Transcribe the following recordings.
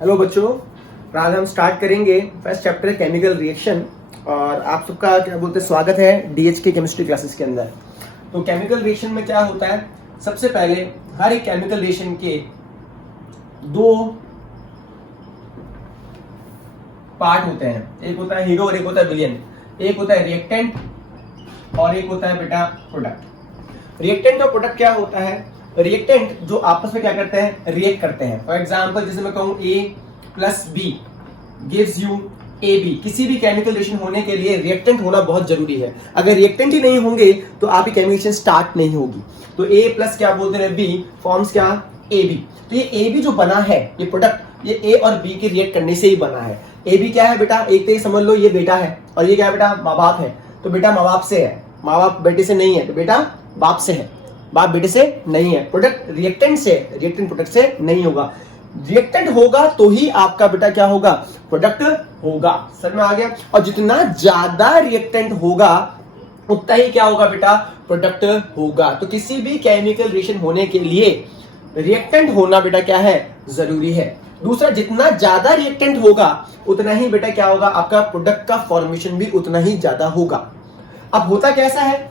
Hello बच्चों, आज हम स्टार्ट करेंगे फर्स्ट चैप्टर केमिकल रिएक्शन। और आप सबका क्या बोलते हैं स्वागत है डीएच के केमिस्ट्री क्लासेस के अंदर। तो केमिकल रिएक्शन में क्या होता है, सबसे पहले हर एक केमिकल रिएक्शन के दो पार्ट होते हैं, एक होता है हीरो और एक होता है विलेन। एक होता है रिएक्टेंट और एक होता है बेटा प्रोडक्ट। रिएक्टेंट और प्रोडक्ट क्या होता है, रिएक्टेंट जो आपस में क्या करते हैं, रिएक्ट करते हैं। फॉर एग्जांपल जैसे मैं कहूं A plus B gives you AB। किसी भी केमिकल रिएक्शन होने के लिए रिएक्टेंट होना बहुत जरूरी है। अगर रिएक्टेंट ही नहीं होंगे तो आपकी केमिकल रिएक्शन स्टार्ट नहीं होगी। तो A प्लस क्या बोलते हैं B फॉर्म्स क्या AB। तो ये AB जो बना है, ये प्रोडक्ट, ये A और B के रिएक्ट करने से ही बना है। AB क्या है बेटा, एक तो ये समझ लो ये बेटा है और ये क्या है बेटा, माँ बाप है। तो बेटा माँ बाप से है, माँ बाप बेटे से नहीं है, तो बेटा बाप से है, बाप बेटे से नहीं है। प्रोडक्ट रिएक्टेंट से, रिएक्टेंट प्रोडक्ट से नहीं होगा। रिएक्टेंट होगा तो ही आपका बेटा क्या होगा, प्रोडक्ट होगा। समझ में आ गया। और जितना ज्यादा रिएक्टेंट होगा उतना ही क्या होगा बेटा, प्रोडक्ट होगा। तो किसी भी केमिकल रिएक्शन होने के लिए रिएक्टेंट होना बेटा क्या है, जरूरी है। दूसरा, जितना ज्यादा रिएक्टेंट होगा उतना ही बेटा क्या होगा, आपका प्रोडक्ट का फॉर्मेशन भी उतना ही ज्यादा होगा। अब होता कैसा है,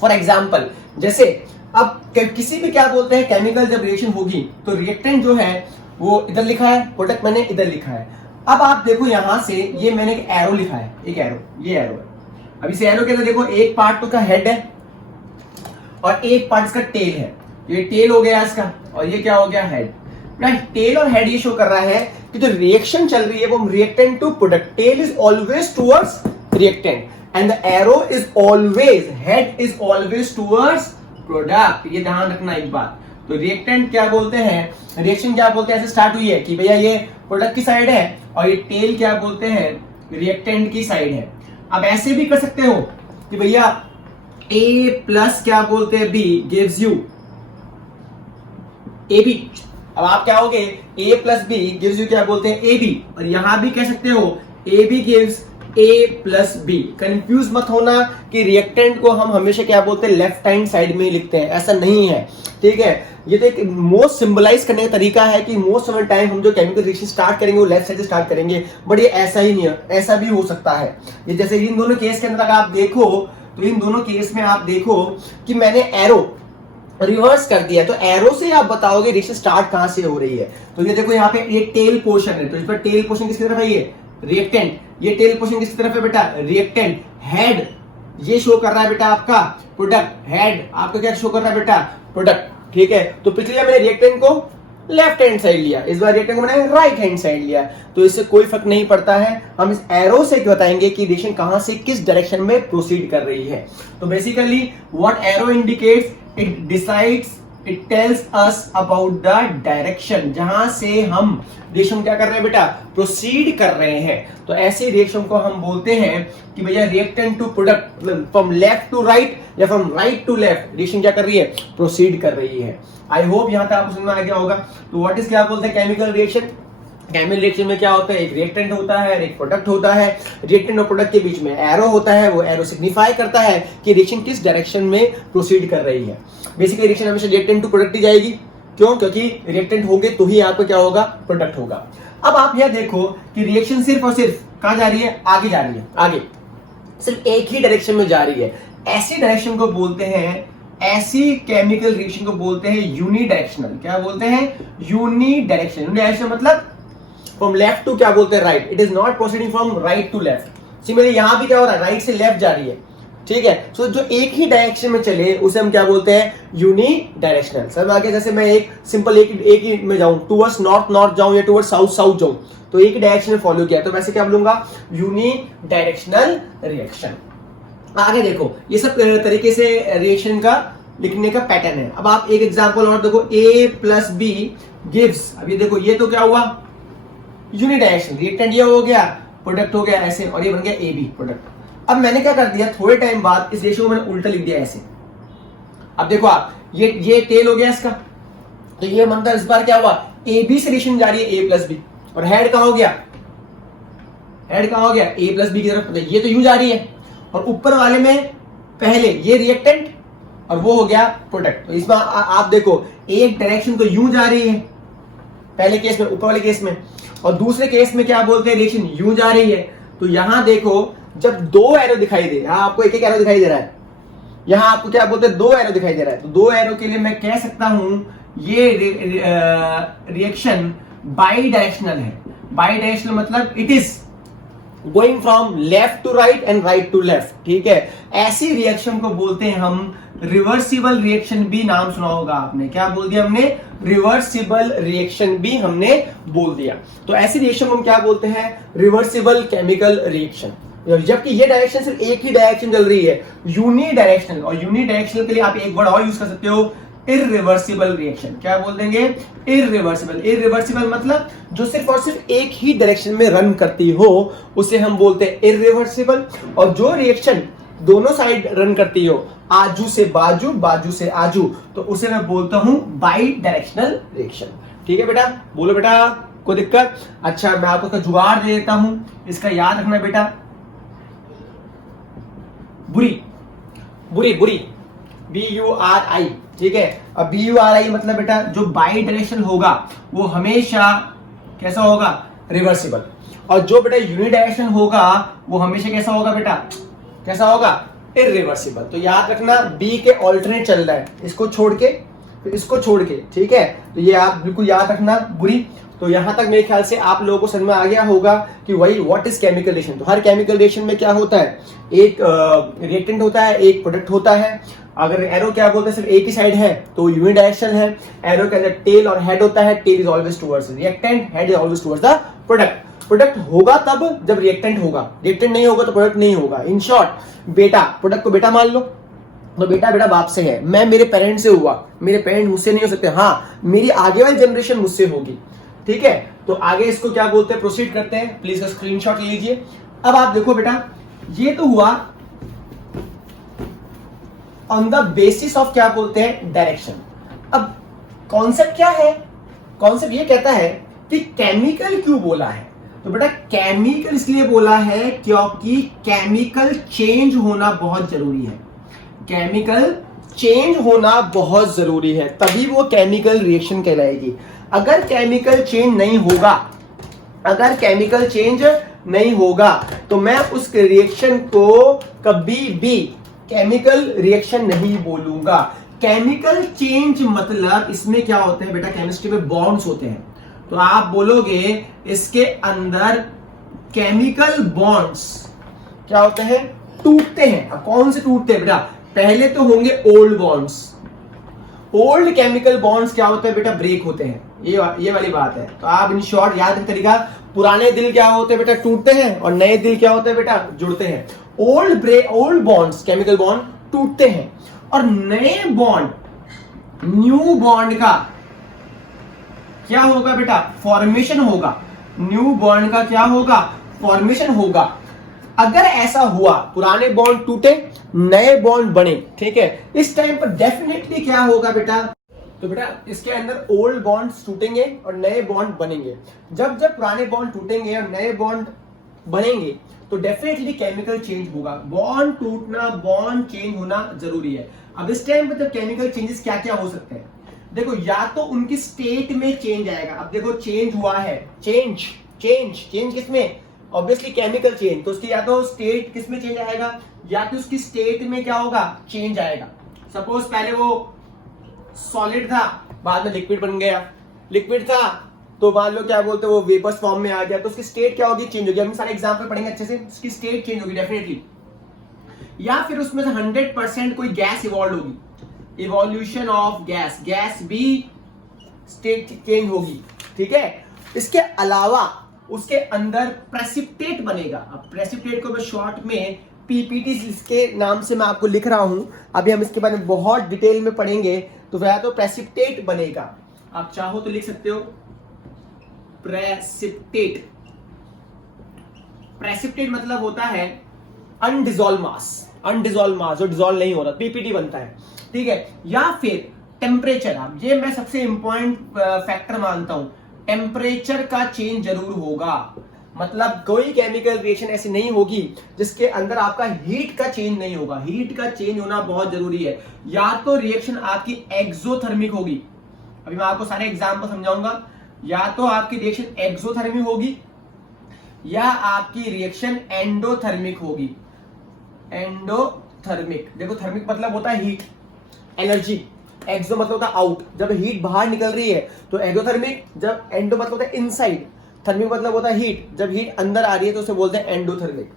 फॉर एग्जाम्पल जैसे अब किसी भी क्या बोलते हैं केमिकल जब रिएक्शन होगी तो रिएक्टेंट जो है वो इधर लिखा है, प्रोडक्ट मैंने इधर लिखा है। अब आप देखो यहां से ये मैंने एक एरो लिखा है, एक एरो, ये एरो है। अब इस एरो के अंदर देखो एक पार्ट तो का हेड है और एक पार्ट इसका टेल है। ये टेल हो गया इसका और ये क्या हो गया, हेड। टेल और हेड ये शो कर रहा है कि जो रिएक्शन चल रही है वो reactant to product. Tail is always towards reactant and the arrow is always, head is always towards product. ये ध्यान रखना एक बात। तो रिएक्टेंट क्या बोलते हैं, रिएक्शन क्या बोलते हैं, ऐसे स्टार्ट हुई है कि भैया ये प्रोडक्ट की साइड है और ये टेल क्या बोलते हैं, रिएक्टेंट की साइड है। अब ऐसे भी कर सकते हो कि भैया A प्लस क्या बोलते हैं B गिव्स यू AB। अब आप क्या होगे, A plus B gives you क्या बोलते हैं AB। और यहां भी कह सकते हो AB gives A plus B. Confuse मत होना कि रिएक्टेंट को हम हमेशा क्या बोलते हैं, लेफ्ट हैंड साइड में ही लिखते हैं, ऐसा नहीं है। ठीक है, ये तो एक मोस्ट सिंबलाइज करने का तरीका है कि मोस्ट ऑफ द टाइम हम जो केमिकल रिएक्शन स्टार्ट करेंगे वो लेफ्ट साइड से स्टार्ट करेंगे, बट ये ऐसा ही नहीं है, ऐसा भी हो सकता है। ये जैसे इन दोनों केस के अंदर अगर आप देखो तो इन दोनों केस में आप देखो कि मैंने एरो रिवर्स कर दिया, तो एरो से आप बताओगे रिएक्शन स्टार्ट कहां से हो रही है। तो ये देखो यहाँ पे ये टेल पोर्शन है, तो इस पर टेल पोर्शन किसकी तरफ है, ये रिएक्टेंट। ये टेल पोर्शन किसकी तरफ है बेटा, रिएक्टेंट। हेड ये शो कर रहा है बेटा आपका प्रोडक्ट, हेड आपका क्या शो कर रहा है बेटा, प्रोडक्ट। ठीक है, तो पिछली बार मैंने रिएक्टेंट को लेफ्ट हैंड साइड लिया, इस बार रिएक्टेंट को मैंने राइट हैंड साइड लिया। तो इससे कोई फर्क नहीं पड़ता है, हम इस एरो से बताएंगे कि रिएक्शन कहां से किस डायरेक्शन में प्रोसीड कर रही है। तो basically what arrow indicates, it decides, it tells us about the direction जहां से हम रिएक्शन क्या कर रहे हैं बेटा, प्रोसीड कर रहे हैं। तो ऐसे रिएक्शन को हम बोलते हैं कि भैया reactant to product, from left to right या from right to left reaction क्या कर रही है, प्रोसीड कर रही है। आई होप यहां तक आपको समझ में आ गया होगा। तो व्हाट इज क्या बोलते हैं केमिकल रिएक्शन। केमिकल रिएक्शन में क्या होता है, एक रिएक्टेंट होता है, एक प्रोडक्ट होता है। रिएक्टेंट और प्रोडक्ट के बीच में एरो होता है, वो एरो सिग्निफाई करता है कि रिएक्शन किस डायरेक्शन में प्रोसीड कर रही है। बेसिकली रिएक्शन हमेशा रिएक्टेंट टू प्रोडक्ट ही जाएगी, क्यों, क्योंकि रिएक्टेंट होंगे तो ही आपको क्या होगा, प्रोडक्ट होगा। अब आप यह देखो कि रिएक्शन सिर्फ और सिर्फ कहां जा रही है, आगे जा रही है, आगे सिर्फ एक ही डायरेक्शन में जा रही है। ऐसी डायरेक्शन को बोलते हैं, ऐसी केमिकल रिएक्शन को बोलते हैं यूनिडायरेक्शनल। क्या बोलते हैं, यूनिडायरेक्शन। यूनिडायरेक्शन मतलब फ्रॉम लेफ्ट टू क्या बोलते हैं, right. It is not proceeding from right to left. Similarly यहां भी क्या हो रहा है, राइट से लेफ्ट जा रही है। ठीक है, सो जो एक ही डायरेक्शन में चले उसे हम क्या बोलते हैं, यूनि डायरेक्शनल। सर आगे जैसे मैं एक सिंपल एक ही में जाऊं, टुवर्ड्स नॉर्थ नॉर्थ जाऊं या टुवर्ड्स साउथ साउथ जाऊं, तो एक ही डायरेक्शन में फॉलो किया, तो वैसे क्या बोलूंगा, यूनि डायरेक्शनल रिएक्शन। आगे देखो, ये सब तरीके से रिएक्शन का लिखने का पैटर्न है। अब आप एक एग्जांपल और देखो, A प्लस बी गिव्स। अब ये देखो, ये तो क्या हुआ, यूनिडायरेक्शन। रिएक्टेंट ये हो गया, प्रोडक्ट हो गया ऐसे, और ये बन गया AB प्रोडक्ट। अब मैंने क्या कर दिया, थोड़े टाइम बाद इस रेशियो को मैंने उल्टा लिख दिया ऐसे। अब देखो आप, ये टेल हो गया इसका, तो ये मतलब इस बार क्या हुआ, AB से रिएक्शन जा रही है A प्लस बी, और हेड कहां हो गया, हेड कहां हो गया, A प्लस बी की तरफ। ये तो यूं जा रही है, और ऊपर वाले में पहले ये रिएक्टेंट और वो हो गया प्रोडक्ट। तो इसमें आप देखो एक डायरेक्शन तो यूं जा रही है पहले केस में, ऊपर वाले केस में। और दूसरे केस में क्या बोलते हैं, रिएक्शन यूं जा रही है। तो यहां देखो जब दो एरो दिखाई दे, यहां आपको एक एक एरो दिखाई दे रहा है, यहां आपको क्या बोलते हैं, दो एरो दिखाई दे रहा है। तो दो एरो के लिए मैं कह सकता हूं ये रिएक्शन बाई डायरेक्शनल है। बाई डायरेक्शनल मतलब it is going from left to right and right to left, ठीक है। ऐसी रिएक्शन को बोलते हैं हम रिवर्सिबल रिएक्शन, भी नाम सुना होगा आपने। क्या बोल दिया हमने, रिवर्सिबल रिएक्शन भी हमने बोल दिया। तो ऐसी रिएक्शन को हम क्या बोलते हैं, रिवर्सिबल केमिकल रिएक्शन। जबकि ये डायरेक्शन सिर्फ एक ही डायरेक्शन चल रही है, यूनी डायरेक्शनल। और यूनी डायरेक्शनल के लिए आप एक वर्ड और यूज कर सकते हो, इररिवर्सिबल रिएक्शन। क्या बोल देंगे, इररिवर्सिबल। इररिवर्सिबल मतलब जो सिर्फ और सिर्फ एक ही डायरेक्शन में रन करती हो उसे हम बोलते हैं इररिवर्सिबल। और जो रिएक्शन दोनों साइड रन करती हो, आजू से बाजू, बाजू से आजू, तो उसे मैं बोलता हूं बाई डायरेक्शनल रिएक्शन। ठीक है बेटा, बोलो बेटा, कोई दिक्कत? अच्छा, मैं आपको इसका जुगाड़ दे देता हूं, इसका याद रखना बेटा। बुरी, बुरी, बुरी, BURI, ठीक है। अब BURI मतलब बेटा जो बाई डायरेक्शन होगा वो हमेशा कैसा होगा, रिवर्सिबल। और जो बेटा यूनि डायरेक्शन होगा वो हमेशा कैसा होगा बेटा, कैसा होगा, इररिवर्सिबल। तो याद रखना बी के ऑल्टरनेट चल रहा है, इसको छोड़ के फिर इसको छोड़ के, ठीक है। तो ये आप बिल्कुल याद रखना, बुरी। तो यहां तक मेरे ख्याल से आप लोगों को समझ में आ गया होगा कि वही व्हाट इज केमिकल रिएक्शन। तो हर केमिकल रिएक्शन में क्या होता है, एक रिएक्टेंट होता है, एक प्रोडक्ट होता है। अगर एरो क्या बोलते हैं सिर्फ एक ही साइड है तो यूनि डायरेक्शन है। एरो के अंदर टेल और हेड होता है, tail is always towards reactant, head is always towards the product. Product होगा तब जब रिएक्टेंट होगा, रिएक्टेंट नहीं होगा तो प्रोडक्ट नहीं होगा। इन शॉर्ट बेटा, प्रोडक्ट को बेटा मान लो, तो बेटा बेटा बाप से है, मैं मेरे पेरेंट्स से हुआ, मेरे पेरेंट मुझसे नहीं हो सकते, हाँ मेरी आगे वाली जनरेशन मुझसे होगी, ठीक है। तो आगे इसको क्या बोलते हैं, प्रोसीड करते हैं। प्लीज का स्क्रीनशॉट लीजिए। अब आप देखो बेटा, ये तो हुआ ऑन द बेसिस ऑफ क्या बोलते हैं, डायरेक्शन। अब कॉन्सेप्ट क्या है, कॉन्सेप्ट ये कहता है कि केमिकल क्यों बोला है। तो बेटा केमिकल इसलिए बोला है क्योंकि केमिकल चेंज होना बहुत जरूरी है। केमिकल चेंज होना बहुत जरूरी है, तभी वो केमिकल रिएक्शन कहलाएगी। अगर केमिकल चेंज नहीं होगा, अगर केमिकल चेंज नहीं होगा तो मैं उस रिएक्शन को कभी भी केमिकल रिएक्शन नहीं बोलूंगा। केमिकल चेंज मतलब इसमें क्या होते हैं बेटा, केमिस्ट्री में बॉन्ड्स होते हैं। तो आप बोलोगे इसके अंदर केमिकल बॉन्ड्स क्या होते हैं, टूटते हैं। अब कौन से टूटते हैं बेटा, पहले तो होंगे old bonds. Old chemical bonds क्या होते हैं बेटा, ब्रेक होते हैं। ये वाली बात है। तो आप इन शॉर्ट याद रखने तरीका, पुराने दिल क्या होते हैं बेटा, टूटते हैं, और नए दिल क्या होते हैं बेटा, जुड़ते हैं। ओल्ड बॉन्ड्स, केमिकल बॉन्ड टूटते हैं, और नए बॉन्ड, न्यू बॉन्ड का क्या होगा बेटा, फॉर्मेशन होगा। न्यू बॉन्ड का क्या होगा, फॉर्मेशन होगा। अगर ऐसा हुआ, पुराने बॉन्ड टूटे, नए बॉन्ड बने, ठीक है, इस टाइम पर डेफिनेटली क्या होगा बेटा, तो बेटा इसके अंदर ओल्ड बॉन्ड्स टूटेंगे और नए बॉन्ड बनेंगे। जब जब पुराने बॉन्ड टूटेंगे और नए बॉन्ड बनेंगे तो डेफिनेटली केमिकल चेंज होगा। बॉन्ड टूटना, बॉन्ड चेंज होना जरूरी है। अब इस टाइम पर केमिकल चेंजेस क्या क्या हो सकते हैं, देखो या तो उनकी स्टेट में चेंज आएगा। अब देखो चेंज हुआ है, चेंज किसमें, ऑब्वियसली केमिकल चेंज, तो उसकी या तो स्टेट किसमें चेंज आएगा, या तो उसकी स्टेट में क्या होगा, चेंज आएगा। सपोज पहले वो सॉलिड था, बाद में लिक्विड बन गया, लिक्विड था तो मान लो क्या बोलते हैं वो वेपर्स फॉर्म में आ गया, तो उसकी स्टेट क्या होगी, चेंज होगी। हम सारे एग्जांपल पढ़ेंगे अच्छे से, उसकी स्टेट चेंज होगी डेफिनेटली। या फिर उसमें से 100% कोई गैस इवॉल्व होगी, इवोल्यूशन ऑफ गैस, गैस भी स्टेट चेंज होगी, ठीक है। इसके अलावा उसके अंदर प्रेसिपिटेट बनेगा। अब प्रेसिपिटेट को मैं शॉर्ट में पीपीटी इसके नाम से मैं आपको लिख रहा हूं, अभी हम इसके बारे में बहुत डिटेल में पढ़ेंगे। तो वह तो प्रेसिपिटेट बनेगा, आप चाहो तो लिख सकते हो प्रेसिपिटेट। प्रेसिपिटेट मतलब होता है अनडिजॉल्व मास, अनडिजॉल्व मास जो डिजॉल्व नहीं हो रहा, पीपीटी बनता है, ठीक है। या फिर टेम्परेचर, अब ये मैं सबसे इंपॉर्टेंट फैक्टर मानता हूं, टेम्परेचर का चेंज जरूर होगा। मतलब कोई केमिकल रिएक्शन ऐसी नहीं होगी जिसके अंदर आपका हीट का चेंज नहीं होगा। हीट का चेंज होना बहुत जरूरी है। या तो रिएक्शन आपकी एक्सोथर्मिक होगी, अभी मैं आपको सारे एग्जांपल समझाऊंगा। या तो आपकी रिएक्शन एक्सोथर्मिक होगी या आपकी रिएक्शन एंडोथर्मिक होगी। एंडोथर्मिक, देखो थर्मिक मतलब होता है हीट, एनर्जी, एक्सो मतलब होता है आउट, जब हीट बाहर निकल रही है तो एक्सोथर्मिक, जब एंडो मतलब होता है इनसाइड, थर्मिक मतलब होता है हीट, जब हीट अंदर आ रही है तो उसे बोलते हैं एंडोथर्मिक।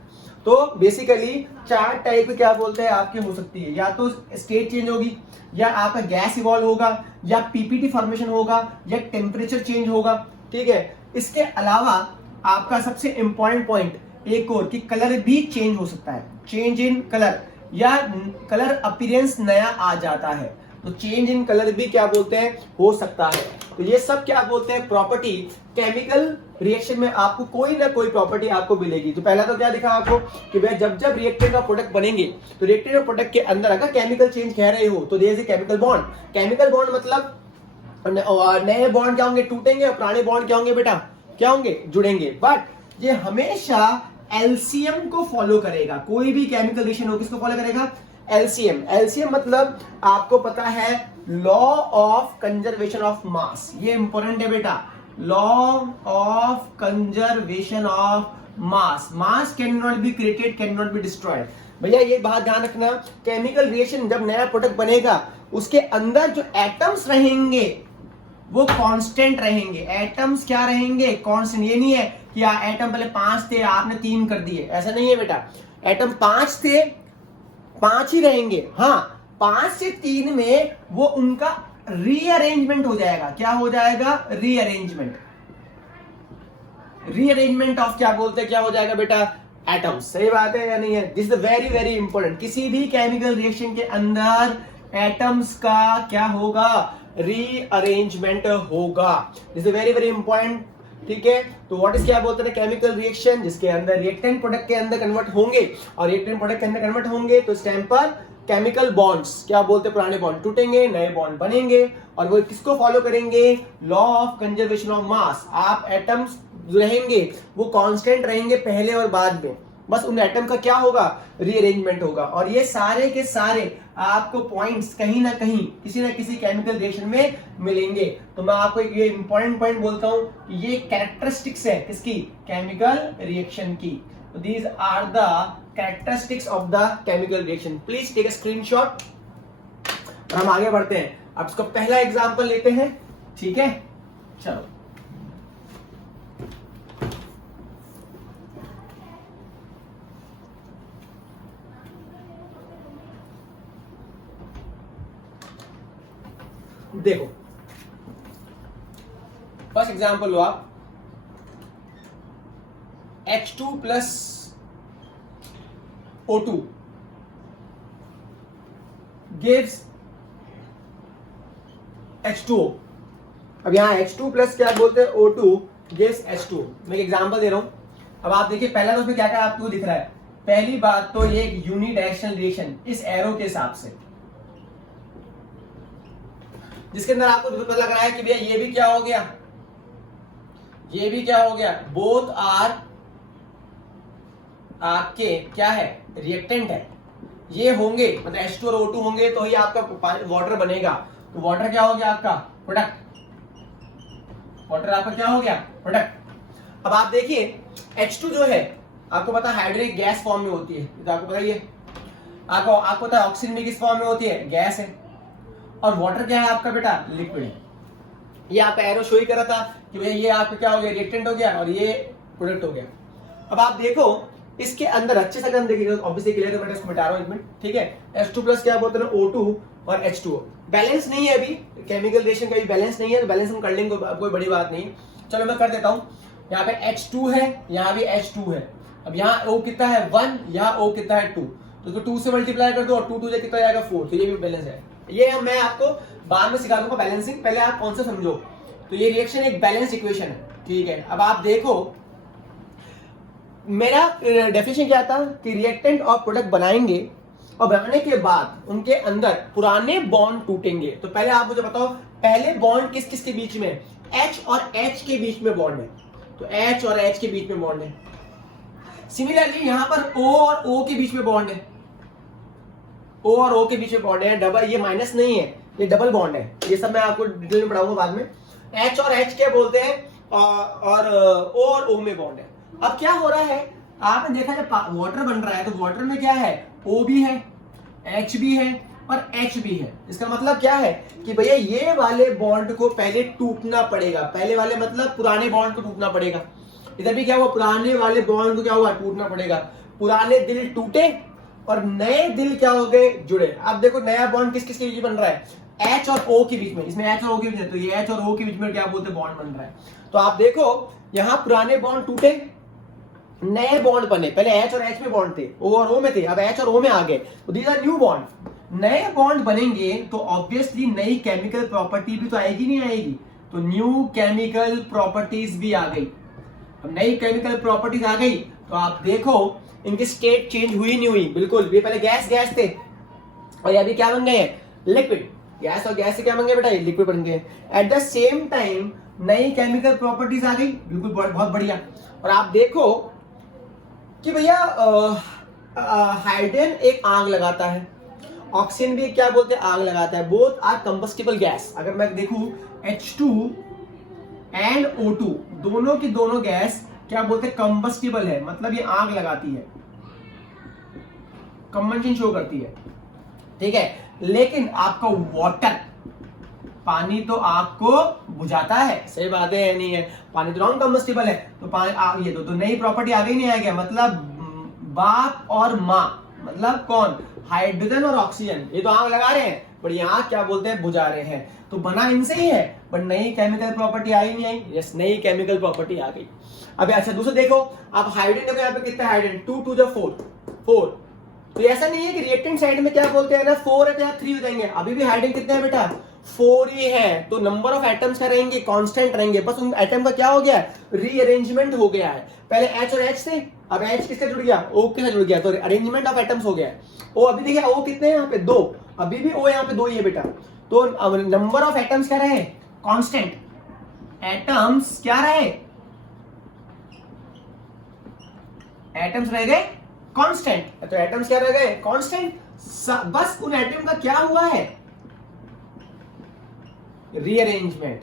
तो बेसिकली 4 टाइप क्या बोलते हैं आपके हो सकती है, या तो स्टेट चेंज होगी, या आपका गैस इवॉल्व होगा, या पीपीटी फॉर्मेशन होगा, या टेम्परेचर चेंज होगा। ठीक है, इसके अलावा आपका सबसे इंपॉर्टेंट पॉइंट एक और कि कलर भी चेंज हो सकता है, चेंज इन कलर, या कलर अपीयरेंस नया आ जाता है, तो चेंज इन कलर भी क्या बोलते हैं हो सकता है। तो ये सब क्या बोलते हैं प्रॉपर्टी, केमिकल रिएक्शन में आपको कोई ना कोई प्रॉपर्टी आपको मिलेगी। तो पहला तो क्या दिखा आपको कि भाई जब जब रिएक्टेंट का प्रोडक्ट बनेंगे तो रिएक्टेंट और प्रोडक्ट के अंदर अगर केमिकल चेंज कह रहे हो तो there is a chemical bond. Chemical bond मतलब नए बॉन्ड क्या होंगे, टूटेंगे, और पुराने बॉन्ड क्या होंगे बेटा, क्या होंगे, जुड़ेंगे। बट ये हमेशा एलसीएम को फॉलो करेगा, कोई भी केमिकल रिएक्शन हो किसको फॉलो करेगा, एलसीएम। एलसीएम मतलब आपको पता है law of conservation of mass, ये इंपॉर्टेंट है बेटा, law of conservation of mass. Mass can not be created, can not be destroyed. भैया ये बात ध्यान रखना, केमिकल रिएक्शन जब नया प्रोडक्ट बनेगा उसके अंदर जो एटम्स रहेंगे वो कांस्टेंट रहेंगे। एटम्स क्या रहेंगे, कांस्टेंट। ये नहीं है कि एटम पहले 5 थे आपने 3 कर दिए, ऐसा नहीं है बेटा। एटम 5 थे, 5 ही रहेंगे। हाँ, 5 से 3 में वो उनका रीअरेंजमेंट हो जाएगा। क्या हो जाएगा, रीअरेंजमेंट। रीअरेंजमेंट ऑफ क्या बोलते हैं, क्या हो जाएगा बेटा, एटम्स। सही बात है या नहीं है, this is very very important. किसी भी केमिकल रिएक्शन के अंदर एटम्स का क्या होगा, रीअरेंजमेंट होगा। This is very very important. ठीक है, तो व्हाट इज क्या बोलते हैं केमिकल रिएक्शन, जिसके अंदर रिएक्टेंट प्रोडक्ट के अंदर कन्वर्ट होंगे, और रिएक्टेंट प्रोडक्ट के अंदर कन्वर्ट होंगे तो इस टाइम पर केमिकल बॉन्ड्स क्या बोलते हैं, पुराने बॉन्ड टूटेंगे, नए बॉन्ड बनेंगे, और वो किसको फॉलो करेंगे, law of conservation of mass. आप एटम्स रहेंगे वो कांस्टेंट रहेंगे पहले और बाद में, बस उन एटम का क्या होगा, रीअरेंजमेंट होगा। और ये सारे के सारे आपको पॉइंट्स कहीं ना कहीं किसी ना किसी केमिकल रिएक्शन में मिलेंगे। तो मैं आपको ये इंपॉर्टेंट पॉइंट बोलता हूं, ये कैरेक्टरिस्टिक्स है किसकी, केमिकल रिएक्शन की। तो these are the characteristics of the chemical reaction. Please take a screenshot और हम आगे बढ़ते हैं। अब इसका पहला एग्जांपल लेते हैं। ठीक है, चलो देखो, फर्स्ट एग्जांपल लो आप, H2 plus O2 gives H2O। अब यहां H2 प्लस क्या बोलते हैं, O2 gives H2O। मैं एक एग्जांपल दे रहा हूं। अब आप देखिए पहला तो उसमें क्या क्या आपको दिख रहा है। पहली बात तो ये एक यूनिडायरेक्शनल रिएक्शन इस एरो के हिसाब से, जिसके अंदर आपको पता लग रहा है कि भैया ये भी क्या हो गया, ये भी क्या हो गया, बोथ आर आपके क्या है, रिएक्टेंट है। ये होंगे मतलब H2 और O2 होंगे तो ही आपका वाटर बनेगा। तो वाटर क्या हो गया आपका, प्रोडक्ट। वाटर आपका क्या हो गया, प्रोडक्ट। अब आप देखिए H2 जो है आपको पता है हाइड्रोजन गैस फॉर्म में होती है, तो आपको पता ही है। आपको पता है ऑक्सीजन भी किस फॉर्म में होती है, गैस है। और वाटर क्या है आपका बेटा, लिक्विड है। ये आपका एरो शो ही कर रहा था कि भैया ये आपका क्या हो गया, रिएक्टेंट हो गया और ये प्रोडक्ट हो गया। अब आप देखो इसके अंदर अच्छे से अगर हम देखेंगे ऑब्वियसली क्लियर है, मैं इसको मिटा रहा हूं एक मिनट। ठीक है, H2 प्लस क्या बोलते हैं, O2 और H2O। बैलेंस नहीं है अभी, केमिकल रिएक्शन का भी बैलेंस नहीं है, तो बैलेंस हम कर लेंगे, कोई बड़ी बात नहीं। चलो मैं कर देता हूं। यहाँ पे H2 है, यहाँ भी H2 है। अब यहाँ O कितना है 1, यहाँ O कितना है 2, तो इसको 2 से मल्टीप्लाई कर दो और 2 2 कितना जाएगा 4, तो ये भी बैलेंस है। ये मैं आपको बाद में सिखा दूंगा बैलेंसिंग, पहले आप कौन सा समझो। तो ये रिएक्शन एक बैलेंस इक्वेशन है। ठीक है, अब आप देखो मेरा डेफिनेशन क्या था कि रिएक्टेंट और प्रोडक्ट बनाएंगे और बनाने के बाद उनके अंदर पुराने बॉन्ड टूटेंगे। तो पहले आप मुझे बताओ पहले बॉन्ड किस किस के बीच में, H और H के बीच में बॉन्ड है, तो H और H के बीच में बॉन्ड है। सिमिलरली यहां पर O और O के बीच में बॉन्ड है, O और O के बीच में बॉन्ड है, डबल, ये माइनस नहीं है, ये डबल बॉन्ड है। ये सब मैं आपको डिटेल में पढ़ाऊंगा बाद में। H और H क्या बोलते हैं, और O और O में बॉन्ड है। अब क्या हो रहा है, आपने देखा जब वाटर बन रहा है तो वाटर में क्या है, O भी है, H भी है और H भी है। इसका मतलब क्या है कि भैया ये वाले बॉन्ड को पहले टूटना पड़ेगा, पहले वाले मतलब पुराने बॉन्ड को टूटना पड़ेगा। इधर भी क्या हुआ, पुराने वाले बॉन्ड को क्या हुआ, टूटना पड़ेगा। पुराने दिल टूटे और नए दिल क्या हो गए, जुड़े। अब देखो नया बॉन्ड किस किस के बीच बन रहा है, H और O के बीच में, इसमें H और O के बीच में, तो ये H और O के बीच में क्या बोलते हैं, बॉन्ड बन रहा है। तो आप देखो यहां पुराने बॉन्ड टूटे, नए बॉन्ड बने। पहले H और H में बॉन्ड थे, O और O में थे, अब H और O में आ गए, तो दीज आर न्यू बॉन्ड। नए बॉन्ड बनेंगे तो ऑब्वियसली नई केमिकल प्रॉपर्टी भी तो आएगी, नहीं आएगी, तो न्यू केमिकल प्रॉपर्टीज भी आ गई। अब नई केमिकल प्रॉपर्टीज आ गई तो आप देखो इनकी स्टेट चेंज हुई नहीं हुई, बिल्कुल। ये पहले गैस गैस थे और अभी क्या बन गए हैं, लिक्विड। गैस और गैस से क्या बन गए बेटा, लिक्विड बन गए। एट द सेम टाइम नई केमिकल प्रॉपर्टीज आ गई, बिल्कुल बहुत बढ़िया। और आप देखो कि भैया हाइड्रोजन एक आग लगाता है, ऑक्सीजन भी क्या बोलते हैं, आग लगाता है। Both are combustible gas. अगर मैं देखूं H2 एंड O2 दोनों की दोनों गैस क्या बोलते हैं, कंबस्टिबल है, मतलब ये आग लगाती है, कंबंशन शो करती है, ठीक है। लेकिन आपका वाटर, पानी तो आग को बुझाता है, सही बात है, नहीं है, पानी तो नॉन कंबस्टिबल है। तो पानी ये तो नई प्रॉपर्टी आ गई, नहीं आ गया, मतलब बाप और माँ, मतलब कौन, हाइड्रोजन और ऑक्सीजन, ये तो आग लगा रहे हैं पर ये आग क्या बोलते हैं, बुझा रहे हैं। तो बना इनसे ही है, पर नई केमिकल प्रॉपर्टी आई नहीं आई, यस नई केमिकल प्रॉपर्टी आ गई। अब अच्छा दूसरा देखो, आप हाइड्रोजन देखो यहाँ पे कितना हाइड्रोजन, 2 2 4। तो ऐसा नहीं है कि रिएक्टेंट साइड में क्या बोलते हैं ना 4 है तो यहाँ 3 हो जाएंगे, अभी भी हाइड्रोजन कितने हैं बेटा, 4 ही है। तो नंबर ऑफ एटम्स क्या रहेंगे, कांस्टेंट रहेंगे, बस उन एटम का क्या हो गया, रीअरेंजमेंट हो गया है। पहले H और H थे, अब H किससे जुड़ गया, O के साथ जुड़ गया, तो अरेंजमेंट ऑफ एटम्स हो गया। O अभी देखिए O कितने हैं यहाँ पे, 2, अभी भी O यहाँ पे 2 ही है बेटा। तो नंबर ऑफ एटम्स क्या रहे, कांस्टेंट, एटम्स क्या रहे, एटम्स रह गए कांस्टेंट। तो एटम्स क्या रह गए, कांस्टेंट। बस उन एटम का क्या हुआ है, रीअरेंजमेंट।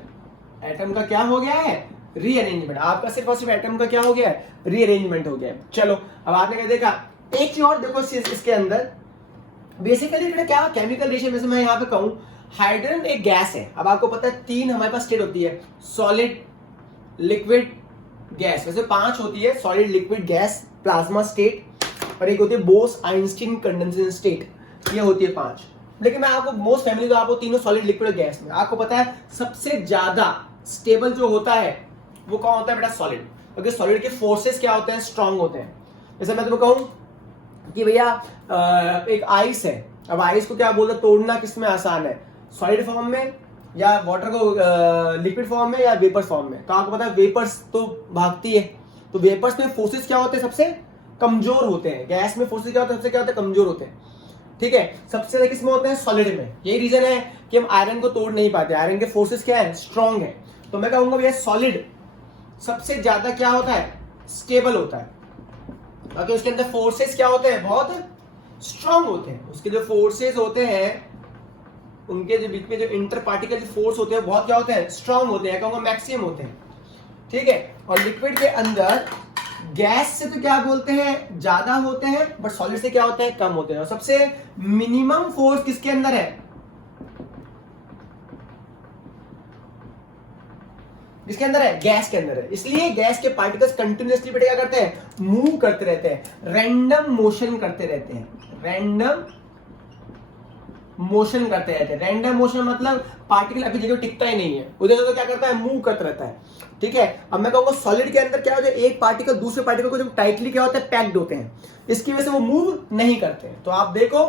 एटम का क्या हो गया है, रीअरेंजमेंट। आपका सिर्फ और सिर्फ एटम का क्या हो गया है, रीअरेंजमेंट हो गया है। चलो अब आपने क्या देखा, एक चीज और देखो इसके अंदर बेसिकली क्या केमिकल रिएक्शन में से मैं यहाँ पे कहूं, हाइड्रोजन एक गैस है। अब आपको पता है 3 हमारे पास स्टेट होती है, सॉलिड, लिक्विड, गैस। वैसे 5 होती है, solid, liquid, gas, plasma state, और एक होती है बोस आइंस्टीन कंडेंसेशन स्टेट, ये होती है 5। लेकिन मैं आपको मोस्ट फैमिली तो आपको तीनों सॉलिड, लिक्विड और गैस में आपको पता है सबसे ज्यादा स्टेबल जो होता है वो कौन होता है बेटा, सॉलिड। क्योंकि सॉलिड के फोर्सेस क्या होते हैं, स्ट्रांग होते हैं। जैसे मैं तुम्हें कहूं कि भैया एक आइस है, अब आइस को क्या बोलते हैं, तोड़ना किसमें आसान है, सॉलिड फॉर्म में या वाटर को लिक्विड फॉर्म में या वेपर फॉर्म में। तो आपको पता है वेपर्स तो भागती है, तो वेपर्स में फोर्सेस क्या होते हैं, सबसे कमजोर होते हैं। गैस में फोर्सेस क्या होते हैं, सबसे क्या होते हैं, कमजोर होते हैं, ठीक है। सबसे ज्यादा किसमें होते हैं, सॉलिड में। यही रीजन है कि हम आयरन को तोड़ नहीं पाते, आयरन के फोर्सेस क्या है, स्ट्रांग है। तो मैं कहूंगा भैया सॉलिड सबसे ज्यादा क्या होता है, स्टेबल होता है, क्योंकि उसके अंदर फोर्सेस क्या होते हैं, बहुत स्ट्रांग होते हैं। उसके जो फोर्सेस होते हैं, उनके जो बीच में जो इंटर पार्टिकल फोर्स होते हैं बहुत क्या होते हैं, स्ट्रांग होते हैं, कहूंगा मैक्सिमम होते हैं, ठीक है। और लिक्विड के अंदर गैस से तो क्या बोलते हैं, ज्यादा होते हैं, बट सॉलिड से क्या होते हैं, कम होते हैं। और सबसे मिनिमम फोर्स किसके अंदर है, किसके अंदर है, गैस के अंदर है। इसलिए गैस के पार्टिकल्स कंटिन्यूअसली बेटा क्या करते हैं, मूव करते रहते हैं, रैंडम मोशन करते रहते हैं, रैंडम मोशन करते रहते हैं। रैंडम मोशन मतलब पार्टिकल अपनी जगह टिकता ही नहीं है, उधर तो क्या करता है, मूव करता रहता है, ठीक है। अब मैं कहूंगा सॉलिड के अंदर क्या होता है, एक पार्टिकल दूसरे पार्टिकल को जब टाइटली क्या होता है, पैक्ड होते हैं, इसकी वजह से वो मूव नहीं करते हैं। तो आप देखो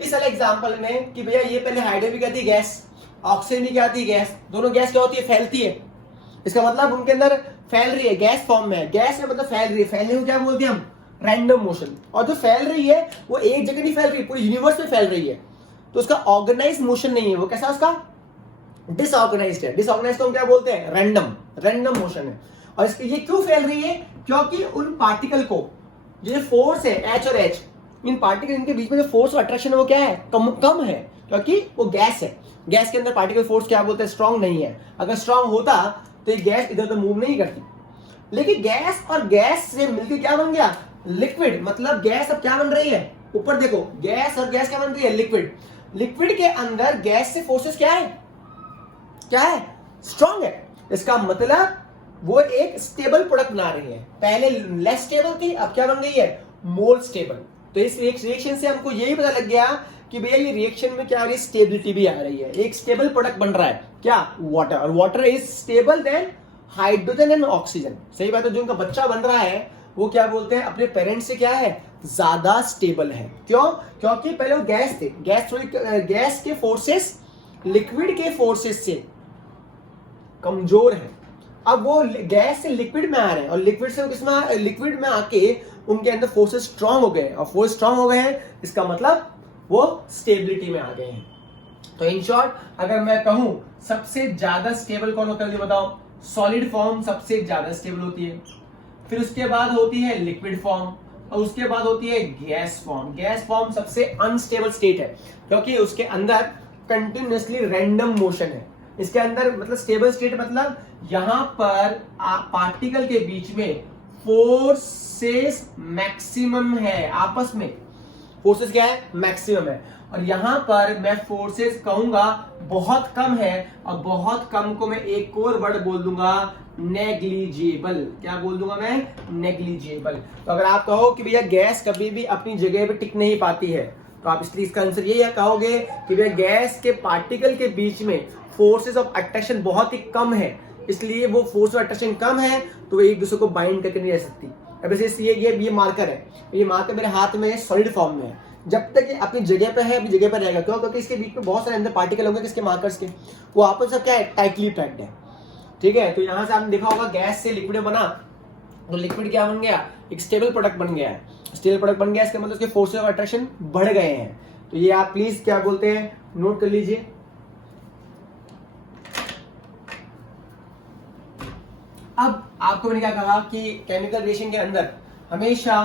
इस वाले एग्जांपल में कि भैया ये पहले हाइड्रोजन भी क्या थी, गैस, ऑक्सीजन भी क्या थी, गैस, दोनों गैस क्या होती है, फैलती है। इसका मतलब उनके अंदर फैल रही है, गैस फॉर्म में है, गैस में मतलब फैल रही है, फैलने को क्या बोलते हैं हम, रैंडम मोशन। और जो फैल रही है वो एक जगह नहीं फैल रही, पूरी यूनिवर्स में फैल रही है, तो उसका ऑर्गेनाइज मोशन नहीं है, वो कैसा उसका डिसऑर्गेनाइज्ड है। डिसऑर्गेनाइज्ड को हम क्या बोलते हैं, रैंडम, रैंडम मोशन है। और इसके ये क्यों फैल रही है, क्योंकि उन पार्टिकल को जो फोर्स है H और H, इन पार्टिकल इनके बीच में जो फोर्स ऑफ अट्रैक्शन है वो क्या है, कम है, क्योंकि वो गैस है। गैस के अंदर पार्टिकल फोर्स क्या बोलते हैं, स्ट्रांग नहीं है। अगर स्ट्रांग होता तो ये गैस इधर उधर मूव नहीं करती। लेकिन गैस और गैस से मिलकर क्या बन गया, लिक्विड। मतलब गैस अब क्या बन रही है, ऊपर देखो, गैस और गैस क्या बन रही है, लिक्विड। लिक्विड के अंदर गैस से फोर्सेस क्या है, स्ट्रांग है। इसका मतलब वो एक स्टेबल प्रोडक्ट बना रही है। पहले लेस स्टेबल थी, अब क्या बन गई है, मोर स्टेबल। तो इस रिएक्शन से हमको यही पता लग गया कि भैया ये रिएक्शन में क्या आ रही है, स्टेबिलिटी भी आ रही है। एक स्टेबल प्रोडक्ट बन रहा है क्या, वाटर। और water is stable then hydrogen and oxygen. सही बात है। जो उनका बच्चा बन रहा है वो क्या बोलते हैं, अपने पेरेंट्स से क्या है, ज्यादा स्टेबल है। क्यों, क्योंकि पहले वो गैस थे। गैस के फोर्सेस लिक्विड के फोर्सेस से कमजोर है। अब वो गैस से लिक्विड में आ रहे हैं और लिक्विड से किसमें, लिक्विड में आके उनके अंदर फोर्सेस स्ट्रांग हो गए और फोर्स स्ट्रांग हो गए हैं, इसका मतलब वो स्टेबिलिटी में आ गए हैं। तो इन शॉर्ट अगर मैं कहूं सबसे ज्यादा स्टेबल कौन होता है, बताओ। सॉलिड फॉर्म सबसे ज्यादा स्टेबल होती है, फिर उसके बाद होती है लिक्विड फॉर्म, और उसके बाद होती है गैस फॉर्म। गैस फॉर्म सबसे अनस्टेबल स्टेट है, क्योंकि उसके अंदर कंटिन्यूअसली रैंडम मोशन है। इसके अंदर मतलब स्टेबल स्टेट मतलब यहां पर पार्टिकल के बीच में फोर्सेस मैक्सिमम है, आपस में फोर्सेस क्या है, मैक्सिमम है। और यहां पर मैं फोर्सेस कहूंगा बहुत कम है, और बहुत कम को मैं एक और वर्ड बोल दूंगा, नेग्लिजिबल। क्या बोल दूंगा मैं, नेग्लिजिबल। तो अगर आप कहो कि भैया गैस कभी भी अपनी जगह पे टिक नहीं पाती है, तो आप इसलिए इसका आंसर यही कहोगे कि भैया गैस के पार्टिकल के बीच में फोर्सेस ऑफ अट्रैक्शन बहुत ही कम है, इसलिए वो फोर्स ऑफ अट्रैक्शन कम है तो वो एक दूसरे को बाइंड करके नहीं रह सकती। अब जैसे ये मार्कर है, ये मार्कर मेरे हाथ में सॉलिड फॉर्म में है, जब तक ये अपनी जगह पे है अपनी जगह पे रहेगा। क्यों, क्योंकि इसके बीच में बहुत सारे अंदर पार्टिकल होंगे, किसके, मार्कर्स के, वो आपस में क्या है, टाइटली पैक्ड है। ठीक है, तो यहां से आपने देखा होगा गैस से लिक्विड बना, तो लिक्विड क्या बन गया, एक स्टेबल प्रोडक्ट बन गया है। स्टेबल प्रोडक्ट बन गया, इसका मतलब उसके फोर्सेस ऑफ अट्रैक्शन बढ़ गए हैं। तो ये आप प्लीज क्या बोलते हैं, नोट कर लीजिए। अब आपको मैंने क्या कहा कि केमिकल रिएक्शन के अंदर हमेशा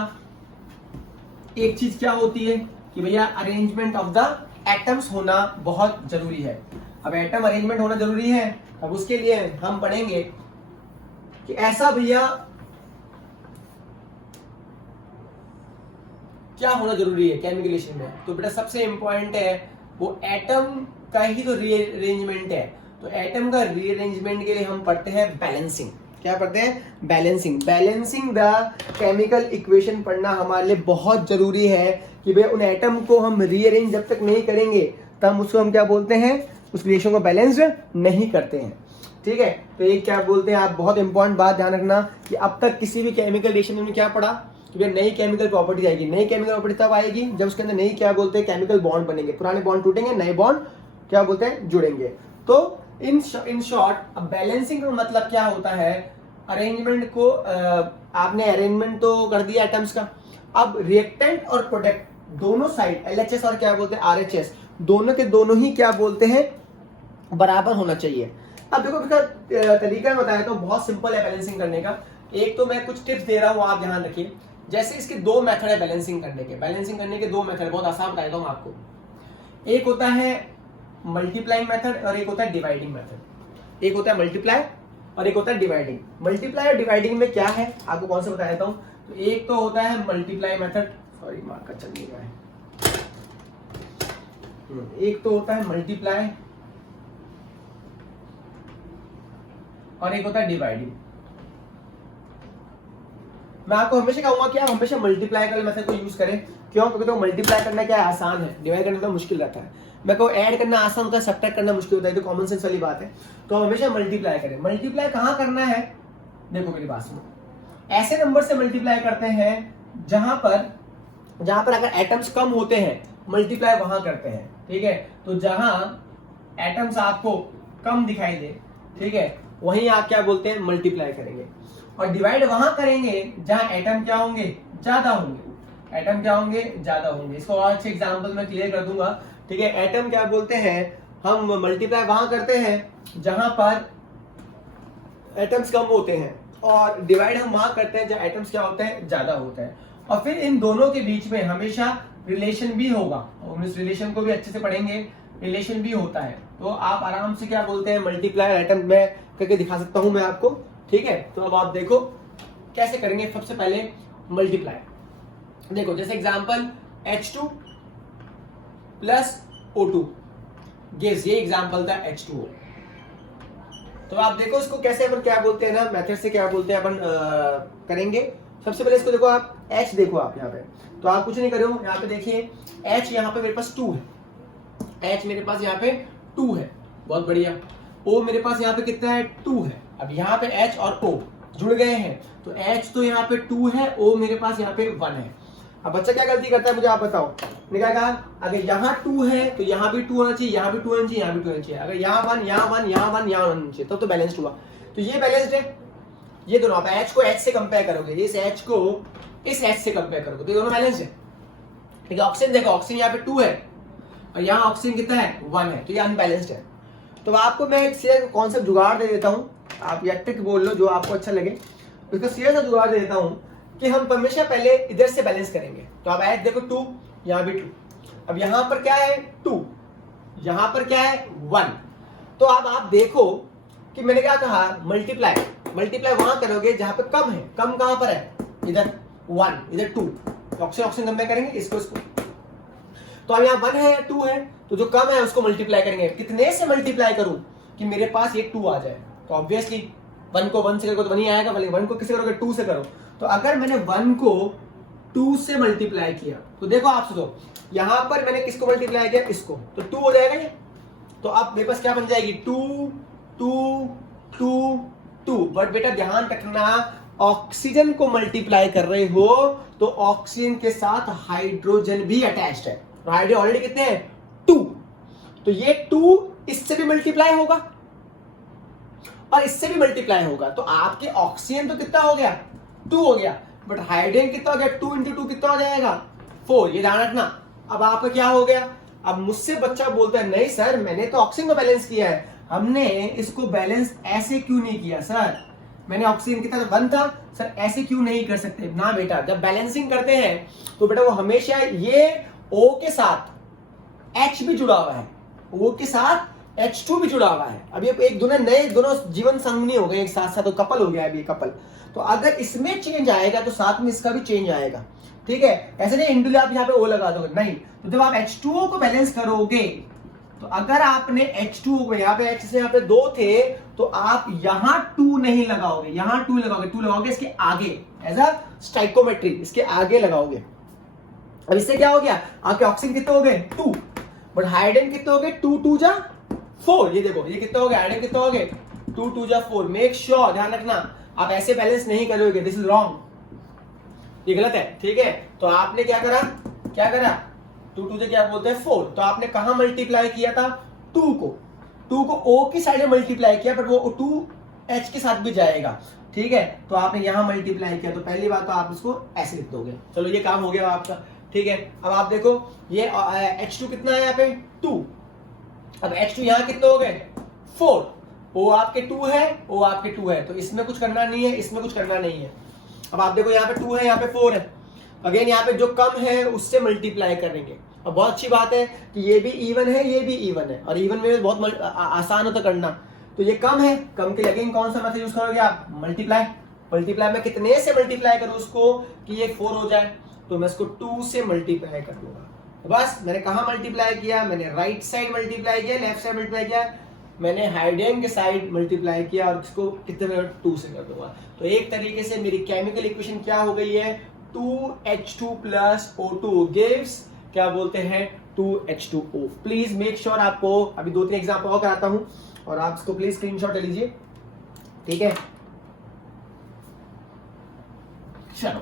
एक चीज क्या होती है कि भैया अरेंजमेंट ऑफ द एटम्स होना बहुत जरूरी है। अब एटम अरेंजमेंट होना जरूरी है, अब उसके लिए हम पढ़ेंगे कि ऐसा भैया क्या होना जरूरी है केमिकल रिएक्शन में। तो बेटा सबसे इंपॉर्टेंट है वो एटम का ही तो रीअरेंजमेंट है। तो एटम का रीअरेंजमेंट के लिए हम पढ़ते हैं बैलेंसिंग। क्या पढ़ते हैं, balancing. Balancing the chemical equation पढ़ना हमारे लिए बहुत जरूरी है कि भाई उन एटम को हम रीअरेंज जब तक नहीं करेंगे तब उसको हम क्या बोलते हैं, उस रिएक्शन को बैलेंस नहीं करते हैं। ठीक है, तो एक क्या बोलते हैं आप, बहुत इंपॉर्टेंट बात ध्यान रखना कि अब तक किसी भी केमिकल रिएक्शन में क्या पढ़ा कि भाई नई केमिकल प्रॉपर्टी आएगी। नई केमिकल प्रॉपर्टी तब आएगी जब उसके अंदर नई क्या बोलते हैं, केमिकल बॉन्ड बनेंगे, पुराने बॉन्ड टूटेंगे, नए बॉन्ड क्या बोलते हैं, जुड़ेंगे। तो इन शॉर्ट अब बैलेंसिंग का मतलब क्या होता है, अरेंजमेंट को आपने अरेंजमेंट तो कर दिया एटम्स का, अब रिएक्टेंट और प्रोडक्ट दोनों साइड LHS और क्या बोलते हैं RHS, दोनों के दोनों ही क्या बोलते हैं, बराबर होना चाहिए। अब देखो इसका तरीका बताया तो बहुत सिंपल है बैलेंसिंग करने का। एक तो मैं कुछ टिप्स दे रहा हूं, आप ध्यान रखिए। जैसे इसके दो मेथड है बैलेंसिंग करने के। बैलेंसिंग करने के दो मेथड, बहुत आसान बता देता हूं आपको। एक होता है मल्टीप्लाइंग मेथड और एक होता है डिवाइडिंग मेथड। एक होता है मल्टीप्लाई और एक होता है डिवाइडिंग। मल्टीप्लाई और डिवाइडिंग में क्या है आपको कौन सा बता देता हूं। तो एक तो होता है मल्टीप्लाई मेथड, सॉरी मार्कर चल नहीं रहा है। एक तो होता है मल्टीप्लाई और एक होता है डिवाइडिंग। मैं आपको हमेशा कहूंगा कि आप हमेशा मल्टीप्लाई वाले मेथड को यूज करें। क्यों, क्योंकि तो मल्टीप्लाई करना क्या है, आसान है, डिवाइड करना तो मुश्किल रहता है। मैं को ऐड करना आसान होता है, सब्ट्रैक्ट करना मुश्किल होता है, तो कॉमन सेंस वाली बात है। तो हमेशा मल्टीप्लाई करें। मल्टीप्लाई कहां करना है, देखो मेरी बात सुनो, ऐसे नंबर से मल्टीप्लाई करते हैं जहां पर अगर एटम्स कम होते हैं, मल्टीप्लाई वहां करते हैं। ठीक है, तो जहां एटम्स आपको कम दिखाई दे, ठीक है, वहीं आप क्या बोलते हैं, मल्टीप्लाई करेंगे। और डिवाइड वहां करेंगे जहां एटम क्या होंगे, ज्यादा होंगे। एटम क्या होंगे, ज्यादा होंगे। इसको और अच्छे एग्जांपल में क्लियर कर दूंगा। ठीक है, एटम क्या बोलते हैं, हम मल्टीप्लाई वहां करते हैं जहां पर एटम्स कम होते हैं, और डिवाइड हम वहां करते हैं जहां एटम्स क्या होते हैं, ज्यादा होते हैं। और फिर इन दोनों के बीच में हमेशा रिलेशन भी होगा, और इस रिलेशन को भी अच्छे से पढ़ेंगे, रिलेशन भी होता है। तो आप आराम से क्या बोलते हैं मल्टीप्लाई आइटम मैं करके दिखा सकता हूं मैं आपको, ठीक है। तो अब आप देखो कैसे करेंगे। सबसे पहले मल्टीप्लाई देखो, जैसे example H2 plus O2 gives, ये एग्जांपल था H2O। तो आप देखो इसको कैसे अपन क्या बोलते हैं ना, मेथड से क्या बोलते हैं अपन करेंगे। सबसे पहले इसको देखो, आप H देखो आप यहाँ पे, तो आप कुछ नहीं करो, यहाँ पे देखिए H यहाँ पे मेरे पास 2 है, H मेरे पास यहाँ पे 2 है, बहुत बढ़िया। O मेरे पास यहाँ पे कितना है 2 है। अब यहाँ पे H और O जुड़ गए हैं, तो H तो यहाँ पे 2 है, O मेरे पास यहाँ पे 1 है। अब बच्चा क्या गलती करता है मुझे आप बताओ, मैंने क्या कहा, अगर यहाँ 2 है तो यहाँ भी 2 होना चाहिए, यहाँ भी 2 होना चाहिए, यहाँ भी 2 होना चाहिए। अगर यहाँ 1 यहाँ 1 यहाँ 1 यहाँ 1 होना चाहिए, तो बैलेंस्ड हुआ। तो ये बैलेंस्ड है, ये दोनों। आप H को H से कंपेयर करोगे, इस H को इस H से कंपेयर करोगे, तो ये दोनों बैलेंस्ड है। ठीक है, ऑक्सीजन देखो, ऑक्सीजन यहाँ पे 2 है और यहाँ ऑक्सीजन कितना है 1 है, तो ये अनबैलेंस्ड है। तो आपको मैं एक सीधा कॉन्सेप्ट जुगाड़ दे देता हूँ, आप या ट्रिक बोल लो जो आपको अच्छा लगे, उसका सीधा सा जुगाड़ दे देता हूँ कि हम हमेशा पहले इधर से बैलेंस करेंगे। तो अब H देखो 2, यहाँ भी 2, अब यहाँ पर क्या है 2, यहाँ पर क्या है 1। तो अब आप देखो कि मैंने क्या कहा, मल्टीप्लाई वहां करोगे जहां पे कम है। कम कहां पर है, इधर 1 इधर 2, ऑक्सीजन कंपेयर करेंगे इसको इसको। तो अब यहाँ 1 है 2 है, तो जो कम है उसको मल्टीप्लाई करेंगे। कितने से मल्टीप्लाई करूं कि मेरे पास ये 2 आ जाए, तो ऑब्वियसली 1 को 1 से करोगे तो 1 ही आएगा, बल्कि 1 को किससे करोगे 2 से करो। तो अगर मैंने 1 को 2 से मल्टीप्लाई किया, तो देखो आप सुनो, यहां पर मैंने किसको मल्टीप्लाई किया, इसको, तो 2 हो जाएगा ये। तो अब मेरे पास क्या बन जाएगी 2 2 2 2। बट बेटा ध्यान रखना, ऑक्सीजन को मल्टीप्लाई कर रहे हो तो ऑक्सीजन के साथ हाइड्रोजन भी अटैच्ड है, तो हाइड्रोजन ऑलरेडी कितने हैं 2, तो ये 2 इससे भी मल्टीप्लाई होगा और इससे भी मल्टीप्लाई होगा। तो आपके ऑक्सीजन तो कितना हो गया 2 हो गया, बट हाइड्रोजन कितना हो गया 2 × 2 कितना हो जाएगा 4, ये ध्यान रखना। अब आपका क्या हो गया, अब मुझसे बच्चा बोलता है नहीं सर मैंने तो ऑक्सीजन को बैलेंस किया है, हमने इसको बैलेंस ऐसे क्यों नहीं किया सर, मैंने ऑक्सीजन कितना 1 था सर, ऐसे क्यों नहीं कर सकते ना बेटा। जब बैलेंसिंग करते हैं तो बेटा वो हमेशा ये O के साथ H भी जुड़ा हुआ है, O के साथ H2 भी जुड़ा हुआ है। अब ये एक दोनों नए दोनों जीवन संगनी हो गए एक साथ साथ, तो कपल हो गया अभी कपल। तो अगर इसमें चेंज आएगा तो साथ में इसका भी चेंज आएगा, ठीक है। ऐसे नहीं इंडुल आप यहाँ पे O लगा दोगे, नहीं। तो जब आप H2O को बैलेंस करोगे, तो अगर आपने H2O को यहाँ पे H से यहाँ पे 2 थे, तो आप यहाँ 2 नहीं लगाओगे, यहाँ 2 लगाओगे, 2 लगाओगे इसके आगे, एज अ स्टाइकोमेट्री इसके आगे लगाओगे। अब इससे क्या हो गया, आपके ऑक्सीजन कितने हो गए 2, बट हाइड्रोजन कितने हो गए 2 2 जा 4। ये देखो ये कितने हो गए, हाइड्रोजन कितने हो गए 2 2 जा 4। मेक श्योर, ध्यान रखना आप ऐसे बैलेंस नहीं करोगे, दिस इज रॉन्ग, ये गलत है, ठीक है। तो आपने क्या करा 2 2 से क्या बोलते हैं 4। तो आपने कहां मल्टीप्लाई किया था 2 को O की साइड में मल्टीप्लाई किया, बट वो 2 H के साथ भी जाएगा, ठीक है। तो आपने यहां मल्टीप्लाई किया, तो पहली बात तो आप इसको ऐसे लिख दोगे, चलो ये काम हो गया आपका, ठीक है। अब आप देखो ये H2 कितना है यहाँ पे 2, अब H2 यहाँ कितने हो गए 4, O आपके 2 है, O आपके 2 है, तो इसमें कुछ करना नहीं है, इसमें कुछ करना नहीं है। अब आप देखो यहाँ पे 2 है, यहाँ पे 4 है, अगेन यहाँ पे जो कम है उससे मल्टीप्लाई करेंगे। अब बहुत अच्छी बात है कि ये भी इवन है, ये भी इवन है, और इवन में बहुत आसान होता करना। तो ये कम है, कम के लिए अगेन कौन सा मेथड यूज करोगे आप मल्टीप्लाई में कितने से मल्टीप्लाई करूं उसको कि ये 4 हो जाए, तो मैं इसको 2 से मल्टीप्लाई कर दूंगा। तो बस मैंने कहा मल्टीप्लाई किया, मैंने राइट साइड मल्टीप्लाई किया, लेफ्ट साइड मल्टीप्लाई किया, मैंने हाइड्रोजन के साइड मल्टीप्लाई किया और इसको कितने 2 से कर दूंगा। तो एक तरीके से मेरी केमिकल इक्वेशन क्या हो गई है 2H2 प्लस O2 गिव्स क्या बोलते हैं 2H2O। प्लीज मेक श्योर आपको अभी 2-3 एग्जाम्पल और कराता हूं और आप इसको प्लीज स्क्रीनशॉट ले लीजिए, ठीक है। चलो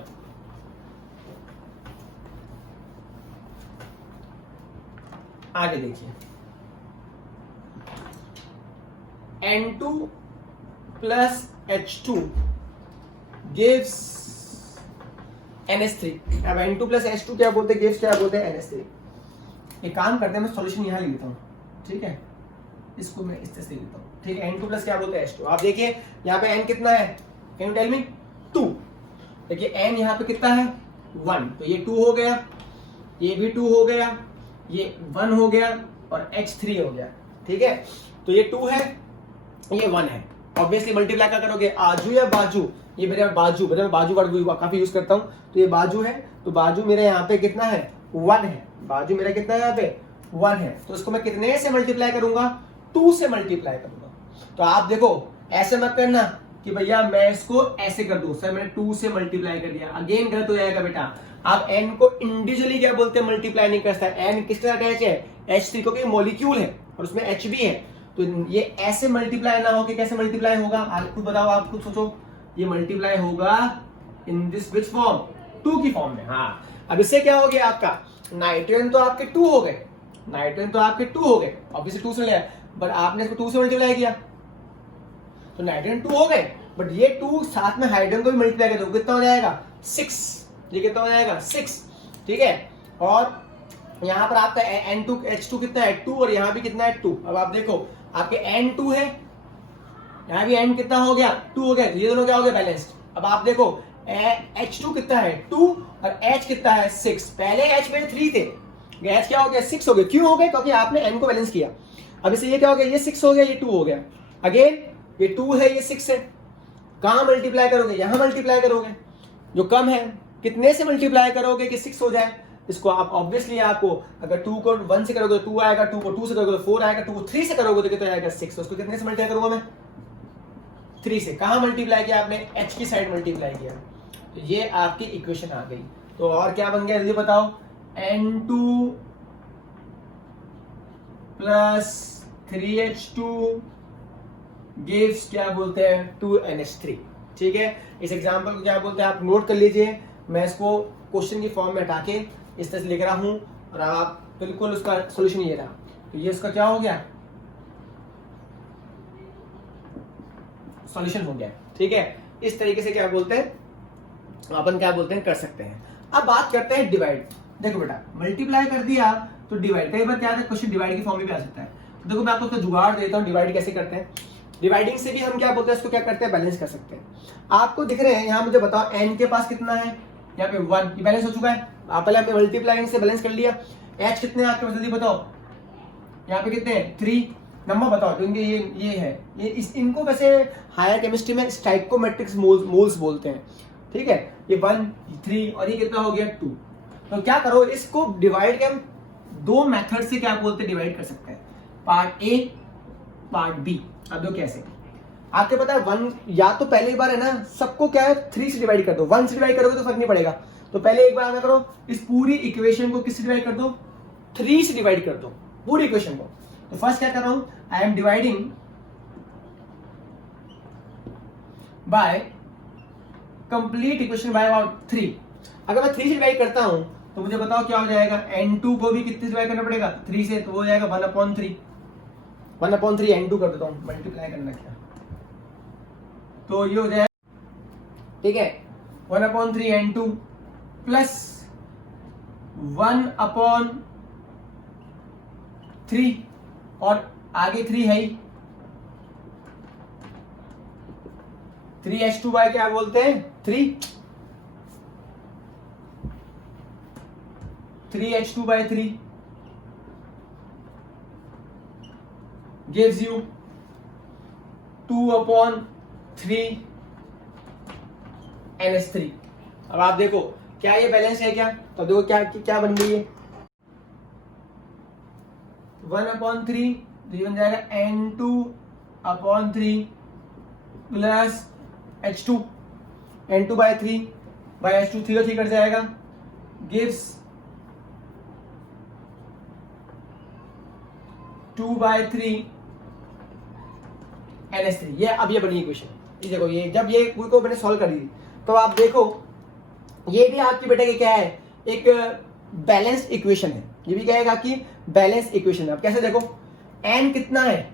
आगे देखिए, N2 plus H2 gives NH3। अब N2 प्लस H2 क्या बोलते हैं, गिव्स क्या बोलते हैं NH3। एक काम करते हैं, मैं सॉल्यूशन यहां लिखता हूं, ठीक है, इसको मैं इस तरह से लिखता हूं, ठीक है। N2 प्लस क्या बोलते हैं H2। आप देखिए यहाँ पे N कितना है, कैन यू टेल मी 2। देखिए N यहाँ पे कितना है 1, तो ये 2 हो गया, ये भी 2 हो गया, ये 1 हो गया और x 3 हो गया। ठीक है, तो ये 2 है, ये 1 है। ऑब्वियसली मल्टीप्लाई क्या करोगे, आजू या बाजू, ये मेरे बाजू, मैं बाजू वर्ड काफी यूज करता हूँ, तो ये बाजू है, तो बाजू मेरे यहाँ पे कितना है 1 है, बाजू मेरा कितना है यहाँ पे 1 है, तो इसको मैं कितने से मल्टीप्लाई करूंगा, 2 से मल्टीप्लाई करूंगा। तो आप देखो ऐसे मत करना कि भैया मैं इसको ऐसे कर दूं, सर मैंने 2 से मल्टीप्लाई कर दिया, अगेन गलत हो जाएगा बेटा। आप n को इंडिविजुअली क्या बोलते हैं, मल्टीप्लाई नहीं करता है, n किसके साथ अटैच है, H3 क्योंकि मॉलिक्यूल है और उसमें H भी है, तो ये ऐसे मल्टीप्लाई ना होके कैसे मल्टीप्लाई होगा, आप खुद बताओ, आप खुद सोचो, ये मल्टीप्लाई होगा इन दिस विच फॉर्म, 2 की फॉर्म में। हाँ, अब इससे क्या हो गया आपका, नाइट्रोजन तो आपके 2 हो गए, नाइट्रोजन तो आपके 2 हो गए, ऑब्वियसली 2 से लिया, बट आपने इसको 2 से मल्टीप्लाई किया तो नाइट्रोजन 2 हो गए, बट ये 2 साथ में हाइड्रोजन को भी मल्टीप्लाई कर दो, कितना हो जाएगा 6, ये कितना हो जाएगा 6। ठीक है, और यहाँ पर आपका N2 H2 कितना है 2, और यहाँ भी कितना है 2। अब आप देखो आपके N2 है, यहाँ भी N कितना हो गया 2 हो गया, ये दोनों क्या हो गया बैलेंस्ड। अब आप देखो H2 कितना है 2 और H कितना है 6, पहले H मेरे 3 थे, H क्या हो गया 6 हो गया, क्यों हो गया, क्योंकि आपने N को बैलेंस किया। अब इसे ये क्या हो गया, ये 6 हो गया, ये 2 हो गया, अगेन ये 2 है, ये 6 है, कहाँ मल्टीप्लाई करोगे, यहाँ मल्टीप्लाई करोगे, जो कम है कितने से मल्टीप्लाई करोगे कि 6 हो जाए। इसको आप ऑब्वियसली आपको अगर 2 को 1 से करोगे तो 2 आएगा, 2 को 2 से करोगे तो 4 आएगा, 2 को 3 से करोगे तो कितना आएगा 6। तो उसको कितने से मल्टीप्लाई करूंगा मैं 3 से। कहाँ मल्टीप्लाई किया आपने, H की साइड मल्टीप्लाई किया, तो ये आपकी इक्वेशन आ गई। तो और क्या बन गया जल्दी बताओ, N2 प्लस 3H2 गिव्स क्या बोलते हैं 2NH3। ठीक है, इस एग्जांपल को क्या बोलते हैं आप नोट कर लीजिए, मैं इसको क्वेश्चन की फॉर्म में हटा के इस तरह से लिख रहा हूं और आप बिल्कुल उसका सॉल्यूशन ये रहा। तो ये इसका क्या हो गया, सॉल्यूशन हो गया। ठीक है, इस तरीके से क्या बोलते हैं अपन क्या बोलते हैं कर सकते हैं। अब बात करते हैं डिवाइड। देखो बेटा मल्टीप्लाई कर दिया तो डिवाइड, कई बार क्या है क्वेश्चन डिवाइड की फॉर्म में भी आ सकता है। तो देखो मैं आपको उसका जुगाड़ देता हूँ, डिवाइड कैसे करते हैं। डिवाइडिंग से भी हम क्या बोलते हैं इसको क्या करते हैं बैलेंस कर सकते हैं। आपको दिख रहे हैं यहाँ मुझे बताओ n के पास कितना है, यहाँ पे 1, ये बैलेंस हो चुका है। आप पहले आपने मल्टीप्लाइंग से बैलेंस कर लिया। h कितने हैं आपके पास जल्दी बताओ, यहाँ पे कितने हैं 3 नंबर बताओ, तो इनके ये है, ये इनको वैसे हायर केमिस्ट्री में स्टाइकोमेट्रिक मोल्स बोलते हैं। ठीक है, ये 1 3 और ये कितना हो गया 2। तो क्या करो, इसको डिवाइड के हम 2 मेथड से क्या बोलते हैं डिवाइड कर सकते हैं, पार्ट ए पार्ट बी। अब दो कैसे, आपके पता है 1 या तो पहले एक बार है ना सबको क्या है 3 से डिवाइड कर दो, 1 से डिवाइड करोगे तो फर्क नहीं पड़ेगा। तो पहले एक बार क्या करो, इस पूरी इक्वेशन को किससे डिवाइड कर दो, 3 से डिवाइड कर दो पूरी इक्वेशन को। तो फर्स्ट क्या कर रहा हूं, I am dividing by complete equation by about 3। अगर मैं 3 से डिवाइड करता हूं तो मुझे बताओ क्या हो जाएगा, N2 को भी कितने से डिवाइड करना पड़ेगा 3 से, तो वो हो जाएगा 1/3 N2 कर देता हूं, मल्टीप्लाई करना क्या, तो ये हो जाएगा ठीक है 1/3 N2 प्लस 1/3 और आगे 3 है ही, 3H2 बाय क्या बोलते हैं 3H2/3 gives you 2/3 NH3। अब आप देखो क्या ये बैलेंस है क्या, तो देखो क्या बन गई है 1/3, तो ये बन जाएगा N2/3 plus H2, N2/3 bye H2, 3 और 3 कट जाएगा, गिव्स 2/3 NH3। ये अब ये बनी इक्वेशन। ये देखो, ये जब ये को मैंने सॉल्व कर दी तो आप देखो ये भी आपकी बेटे की क्या है, एक बैलेंस इक्वेशन है। ये भी क्या है आपकी बैलेंस इक्वेशन है। अब कैसे देखो, n कितना है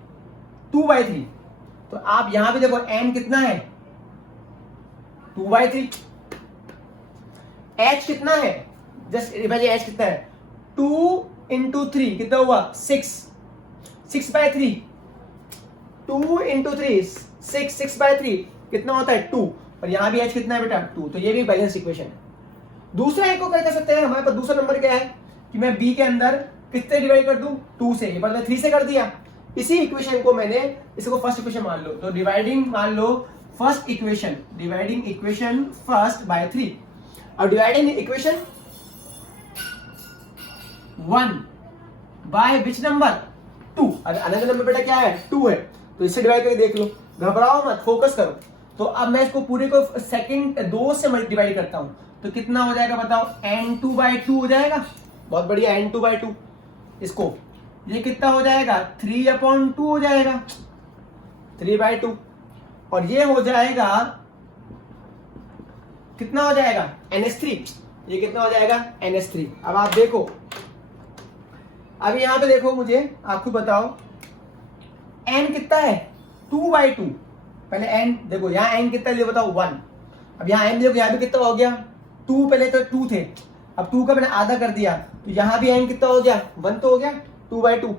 2/3, तो आप यहां पे देखो n कितना है 2/3, h कितना है जस्ट इमेजिन h कितना है 2 × 3 कितना हुआ 6/3, 2 × 3 6/3 कितना होता है 2, और यहां भी h कितना है बेटा 2। तो ये भी बैलेंस इक्वेशन है। दूसरा एक को क्या कर सकते हैं, हमारे पास दूसरा नंबर क्या है कि मैं b के अंदर कितने डिवाइड कर दूं, 2 से, मतलब 3 से कर दिया। इसी इक्वेशन को मैंने इसको फर्स्ट इक्वेशन मान लो, तो डिवाइडिंग मान लो first equation, dividing equation first by 3, और dividing equation 1 by which number, 2। Another number बेटा क्या है, 2 है, तो इससे डिवाइड करके देख लो, घबराओ मत, फोकस करो। तो अब मैं इसको पूरे को सेकंड 2 से डिवाइड करता हूं, तो कितना हो जाएगा बताओ, n2/2 हो जाएगा। बहुत बढ़िया, n2/2। इसको ये कितना हो जाएगा, 3/2 हो जाएगा, 3/2। और ये हो जाएगा, कितना हो जाएगा, NH3। ये कितना हो जाएगा, NH3। अब आप देखो, अब यहां पे देखो, मुझे आपको बताओ n कितना है, 2/2। पहले n देखो, यहां n कितना है ये बताओ, 1। अब यहां n देखो, यहां भी कितना हो गया, 2, पहले तो 2 थे, अब 2 का मैंने आधा कर दिया, तो यहां भी n कितना हो गया, 1 तो हो गया, 2/2।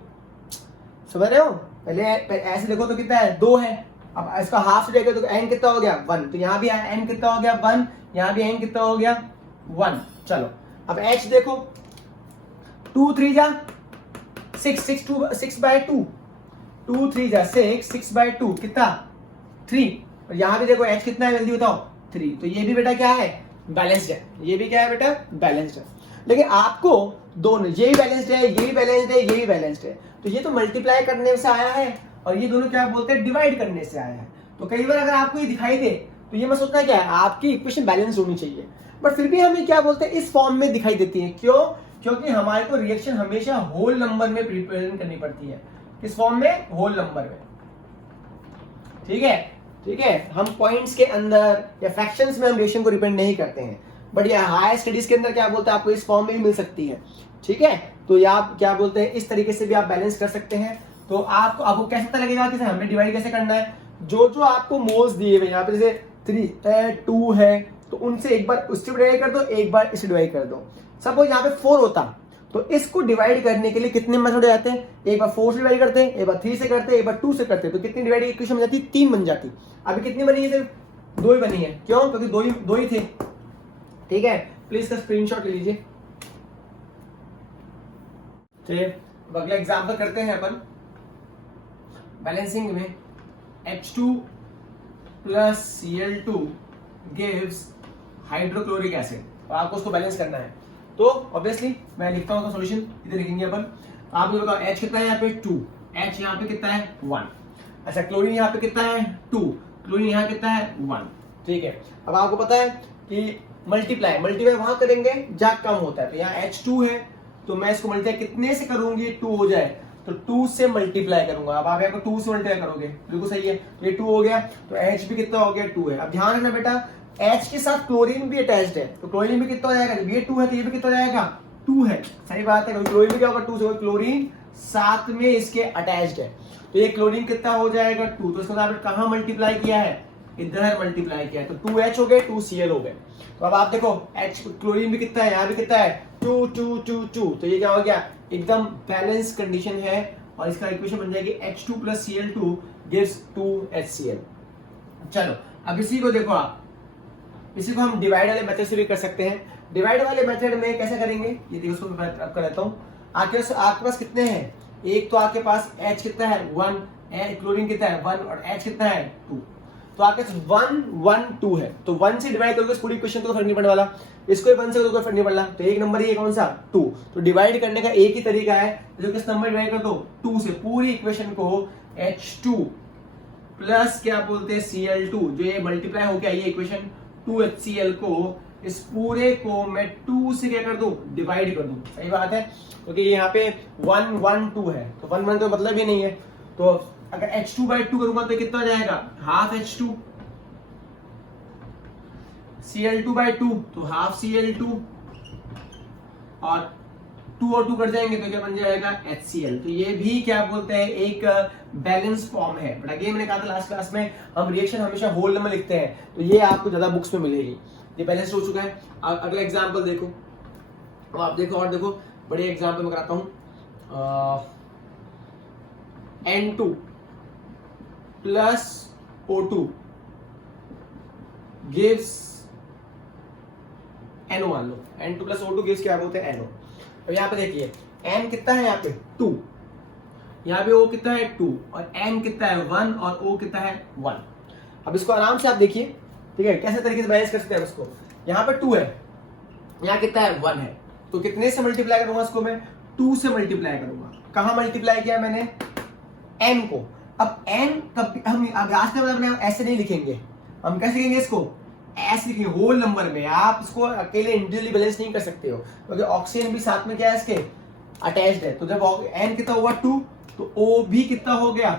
समझ रहे हो, पहले ऐसे देखो तो कितना है, 2 है, अब इसका हाफ से देखो तो n कितना हो गया, 1, तो यहां भी n कितना हो गया, 1, यहां भी n कितना हो गया, 1। चलो अब h देखो, 2 3 जा 6, 6/2, 2 3 जा 6, 6/2 कितना, 3। और यहां भी देखो h कितना है, जल्दी बताओ, 3। तो ये भी बेटा क्या है, बैलेंस्ड है, ये भी क्या है बेटा, बैलेंस्ड है। लेकिन आपको दोनों, ये भी बैलेंस्ड है, ये भी बैलेंस्ड है, ये भी बैलेंस्ड है, तो ये तो मल्टीप्लाई करने से आया है, और ये दोनों क्या बोलते हैं, डिवाइड करने से आया है। तो कई बार अगर आपको ये दिखाई दे तो ये मैं सोचना क्या है, आपकी इक्वेशन बैलेंस होनी चाहिए, बट फिर भी हमें क्या बोलते हैं, इस फॉर्म में दिखाई देती है। क्यों, क्योंकि हमारे को रिएक्शन हमेशा होल नंबर में रिप्रेजेंट करनी पड़ती है। किस फॉर्म में, होल नंबर में। ठीक है, ठीक है, हम पॉइंट्स के अंदर या फ्रैक्शंस में हम रिएक्शन को रिप्रेजेंट नहीं करते हैं, बट ये हायर स्टडीज के अंदर क्या बोलते हैं, आपको इस फॉर्म में भी मिल सकती है। ठीक है, तो ये आप क्या बोलते हैं, इस तरीके से भी आप बैलेंस कर सकते हैं। तो आपको कैसे पता लगेगा कि हमें डिवाइड कैसे करना है, जो जो आपको मोल्स दिए हुए यहाँ पे, जैसे 3 है 2 है, तो उनसे एक बार उससे डिवाइड कर दो, एक बार इससे डिवाइड कर दो। सपोज यहाँ पे 4 होता, तो इसको डिवाइड करने के लिए कितने मेथड आते हैं, एक बार 4 से डिवाइड करते हैं, एक बार 3 से करते हैं, एक बार 2 से करते हैं, तो कितनी डिवाइड इक्वेशन बन जाती, 3 बन जाती। अभी कितनी बनी है, सिर्फ 2 ही बनी है। क्यों, क्योंकि दो ही थे। ठीक है, प्लीज का स्क्रीनशॉट ले लीजिए। चलिए अब अगला एग्जाम्पल करते हैं अपन। बैलेंसिंग में H2 plus Cl2 gives hydrochloric acid, और आपको उसको बैलेंस करना है। तो ऑब्वियसली मैं लिखता हूं सॉल्यूशन, इधर लिखेंगे अपन। आप मुझे बताओ H कितना है यहाँ पे, 2, H यहाँ पे कितना है, 1। अच्छा, क्लोरीन यहाँ पे कितना है, 2, क्लोरीन यहाँ कितना है, 1। ठीक है, अब आपको पता है कि मल्टीप्लाई वहां करेंगे जहां कम होता है, तो यहाँ H2 है, तो मैं इसको मल्टीप्लाई कितने से करूंगी, 2 हो जाए, तो 2 से मल्टीप्लाई करूंगा। अब आप यहाँ को 2 से मल्टीप्लाई करोगे, बिल्कुल सही है, ये 2 हो गया, तो H भी कितना हो गया, 2 है। अब ध्यान रखना बेटा, H के साथ क्लोरीन भी अटैच्ड है, तो क्लोरीन भी कितना हो जाएगा, जब ये 2 है तो ये भी कितना हो जाएगा, 2 है। सही बात है, क्लोरीन भी क्या होगा, 2 से, क्लोरीन साथ में इसके अटैच्ड है, तो ये क्लोरीन कितना हो जाएगा, 2। तो इसको आपने कहां मल्टीप्लाई किया है, इधर मल्टीप्लाई किया है, तो 2H हो गए, 2Cl हो गए। तो अब आप देखो H क्लोरीन भी कितना है, यहाँ भी कितना है, 2 2 2 2, तो ये क्या हो गया, एकदम बैलेंस कंडीशन है, और इसका इक्वेशन बन जाएगी H2 plus Cl2 gives 2HCl। चलो अब इसी को देखो, आप इसी को हम डिवाइड वाले मेथड से भी कर सकते हैं। डिवाइड वाले मेथड में कैसे करेंगे, ये देखो, उसको मैं कर लेता हूँ। आपके पास कितने हैं, एक तो आपके पास H कितना है, 1, क्लोरीन कितना है, 1, और H कितना है, 2। तो आपके पास 1 1 2 है, तो 1 से डिवाइड करोगे पूरी इक्वेशन को, तो फर्क नहीं पड़ने वाला। इसको 1 से कोई फर्क नहीं पड़ना, तो एक नंबर ये कौन सा, 2। तो डिवाइड करने का एक ही तरीका है, जो किस नंबर डिवाइड कर दो, 2 से, पूरी इक्वेशन को H2 प्लस क्या बोलते हैं, Cl2, जो ये मल्टीप्लाई हो गया ये इक्वेशन, 2HCl को, इस पूरे को मैं 2 से क्या कर दूं, डिवाइड कर दूं। सही बात है, क्योंकि यहाँ पे 1 1 2 है, तो 1 1 का मतलब ही नहीं है। तो अगर H2/2 करूंगा तो कितना जाएगा, हाफ H2, Cl2/2 तो हाफ Cl2, और 2 और 2 कट जाएंगे तो क्या बन जाएगा, HCl। तो ये भी क्या बोलते हैं, एक बैलेंस फॉर्म है। बट अगेन मैंने कहा था लास्ट क्लास में, हम रिएक्शन हमेशा होल नंबर लिखते हैं, तो ये आपको ज्यादा बुक्स में मिलेगी। ये बैलेंस हो चुका है। अगला एग्जांपल देखो, और आप देखो, और देखो, बड़े एग्जांपल में कराता हूं। N2 plus O2 gives NO मान लो, N2 प्लस O2 गिव्स क्या बोलते हैं NO। अब यहाँ पे देखिए N कितना है यहाँ पे 2, यहाँ पे O कितना है 2 और N कितना है 1 और O कितना है 1। अब इसको आराम से आप देखिए, ठीक है, कैसे तरीके से बैलेंस कर सकते हैं उसको। यहाँ पे 2 है, यहाँ कितना है 1 है, तो कितने से मल्टीप्लाई करूंगा इसको मैं 2 से मल्टीप्लाई करूंगा। कहाँ मल्टीप्लाई किया मैंने N को। अब N कब हम आज का मतलब ऐसे नहीं लिखेंगे, हम कैसे लिखेंगे इसको ऐसे लिखेंगे होल नंबर में। आप इसको अकेले इंडिविजुअली बैलेंस नहीं कर सकते हो क्योंकि ऑक्सीजन भी साथ में क्या है इसके अटैच्ड है। तो जब N कितना हुआ 2 तो O भी कितना हो गया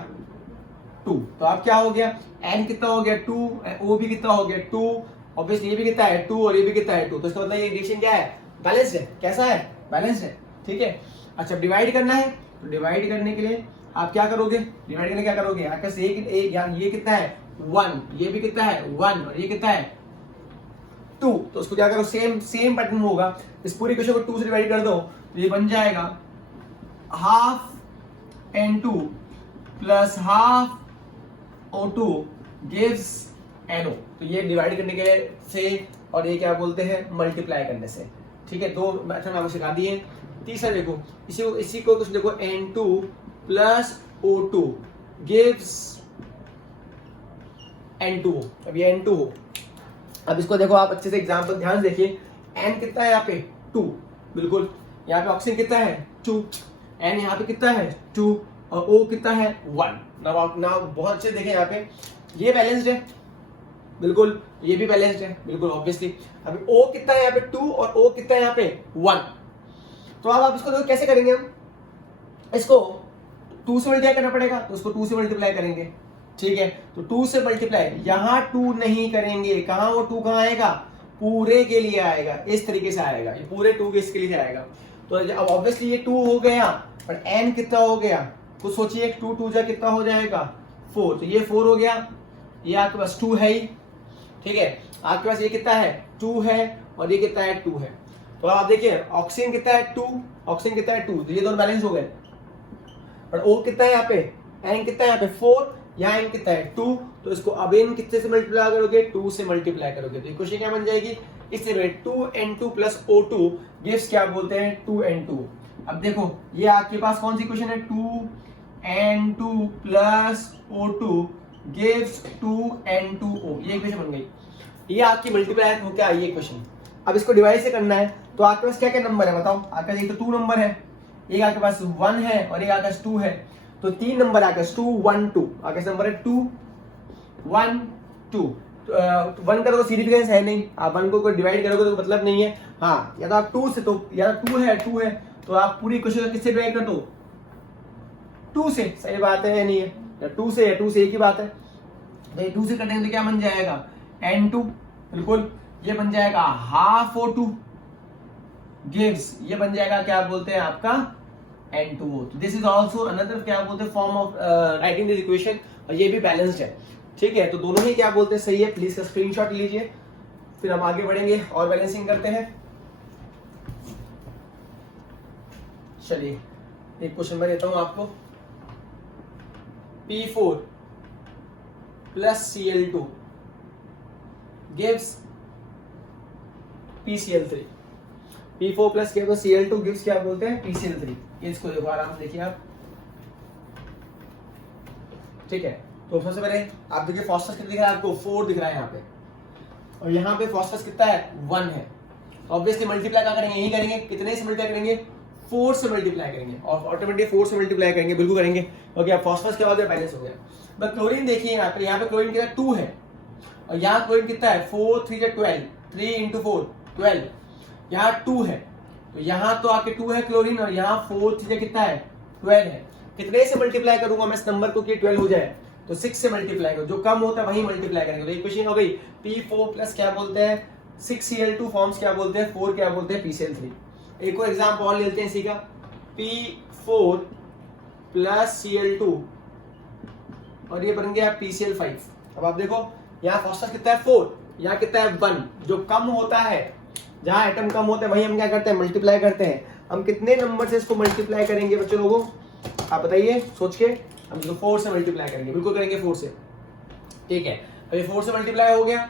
2, तो अब क्या हो गया N कितना हो गया 2, O भी कितना हो गया 2, ऑब्वियसली ये भी कितना है 2 और ये भी कितना है 2, तो इसका मतलब ये रिएक्शन क्या है बैलेंस्ड है। कैसा है बैलेंस्ड है, ठीक है। अच्छा डिवाइड करना है, तो डिवाइड करने के लिए आप क्या करोगे, डिवाइड करने क्या करोगे, आपके पास ये कितना है 1, ये भी कितना है 1 और ये कितना है 2, तो उसको क्या करो सेम पैटर्न होगा। इस पूरी इक्वेशन को 2 से डिवाइड कर दो तो ये बन जाएगा half N2 plus half O2 gives NO। तो ये डिवाइड करने के से और ये क्या बोलते हैं मल्टीप्लाई करने से, ठीक है। 2 मेथड मैं आपको सिखा दिए। तीसरा देखो इसी को कुछ देखो N2 plus O2 gives N2 हो। अब ये N2 हो, अब इसको देखो आप अच्छे से एग्जांपल ध्यान से देखिए। N कितना है यहाँ पे 2, बिल्कुल। यहाँ पे ऑक्सीजन कितना है 2, N यहाँ पे कितना है 2 और O कितना है 1। ना बहुत अच्छे देखें यहाँ पे ये बैलेंस्ड है, बिल्कुल, ये भी बैलेंस्ड है, बिल्कुल ऑब्वियसली। अभी O कितना है यहाँ पे 2 और O कितना है यहाँ पे 1। तो अब आप इसको देखो कैसे करेंगे, हम इसको 2 से मल्टीप्लाई करना पड़ेगा, तो उसको 2 से मल्टीप्लाई करेंगे, ठीक है। तो 2 से मल्टीप्लाई, यहां 2 नहीं करेंगे, कहां वो 2 कहां आएगा पूरे के लिए आएगा, इस तरीके से आएगा, ये पूरे 2 के इसके लिए आएगा। तो अब ऑब्वियसली ये 2 हो गया, पर N कितना हो गया कुछ सोचिए, 2 2 जा कितना हो जाएगा 4, तो ये 4 हो गया, ये आपके पास 2 है ही, ठीक है। आपके पास ये कितना है 2 है और ये कितना है 2 है। तो आप देखिए ऑक्सीजन कितना है 2, ऑक्सीजन कितना है 2, तो ये दोनों बैलेंस हो गए। और O कितना है यहाँ पे, N कितना है यहाँ पे 4, यहाँ N कितना है 2, तो इसको अब इन कितने से मल्टीप्लाई करोगे 2 से मल्टीप्लाई करोगे, तो इक्वेशन क्या बन जाएगी इससे 2N2 प्लस O2 गिव्स क्या बोलते हैं 2N2। अब देखो ये आपके पास कौन सी इक्वेशन है 2N2 plus O2 gives 2N2O, ये इक्वेशन बन गई। ये आपकी मल्टीप्लाई होकर आई है इक्वेशन। अब इसको डिवाइड से करना है, तो आपके पास क्या क्या नंबर है बताओ। आपके पास एक तो 2 नंबर है, एक आपके पास 1 है और एक आपके पास 2 है, तो 3 नंबर आपके पास 2 1 2, आपके पास नंबर है 2 1 2। 1 का तो सिग्निफिकेंस है नहीं, आप 1 को डिवाइड करोगे तो मतलब नहीं है। हाँ या तो आप 2 से, तो या 2 है तो आप पूरी इक्वेशन किससे डिवाइड कर दो 2 से, सही बात है नहीं है, या 2 से एक ही बात है। तो ये 2 से कटेंगे तो क्या बन जाएगा N2, बिल्कुल, ये बन जाएगा हाफ O2 गिव्स, ये बन जाएगा क्या बोलते हैं आपका N2O। तो दिस इज आल्सो अनदर क्या बोलते हैं form of writing this equation, और ये भी बैलेंस्ड है, ठीक है। तो दोनों ही क्या बोलते हैं सही है, प्लीज का स्क्रीनशॉट लीजिए, फिर हम आगे बढ़ेंगे और बैलेंसिंग करते हैं। चलिए एक क्वेश्चन मैं देता हूं आपको, P4 plus Cl2 gives PCl3। P4 plus Cl2 gives क्या बोलते हैं PCl3। इसको देखो आराम से देखिए आप, ठीक है। तो सबसे पहले आप देखिए फास्फोरस कितना दिख रहा है आपको 4 दिख रहा है यहाँ पे, और यहाँ पे फास्फोरस कितना है 1 है। ऑब्वियसली मल्टीप्लाई क्या करेंगे, यही करेंगे, कितने से मल्टीप्लाई करेंगे 4 से मल्टीप्लाई करेंगे, और ऑटोमेटिक 4 से मल्टीप्लाई करेंगे, बिल्कुल करेंगे, क्योंकि अब फास्फोरस के बाद बैलेंस हो गया। बट क्लोरीन देखिए यहाँ पे क्लोरीन कितना 2 है, और यहाँ क्लोरीन कितना है 4 3 12, 3 into 4 12, यहाँ 2 है, तो यहाँ तो आपके 2 है क्लोरीन, और यहाँ 4 3 कितना है 12 है। कितने से मल्टीप्लाई करूंगा मैं इस नंबर को कि 12 हो जाए, तो 6 से मल्टीप्लाई करो, जो कम होता है वही मल्टीप्लाई करेंगे। तो इक्वेशन हो गई P4 प्लस क्या बोलते हैं 6Cl2 फॉर्म्स क्या बोलते हैं 4 क्या बोलते हैं PCl3। एक और एग्जांपल और लेते हैं इसी का, P4 प्लस Cl2 और ये बन गया PCl5। अब आप देखो यहाँ फास्फोरस कितना है 4, यहाँ कितना है 1, जो कम होता है, जहां एटम कम होते हैं वही हम क्या करते हैं मल्टीप्लाई करते हैं। हम कितने नंबर से इसको मल्टीप्लाई करेंगे बच्चों लोगों, आप बताइए सोच के। हम इसको 4 से मल्टीप्लाई करेंगे, बिल्कुल करेंगे 4 से, ठीक है। तो ये 4 से मल्टीप्लाई हो गया।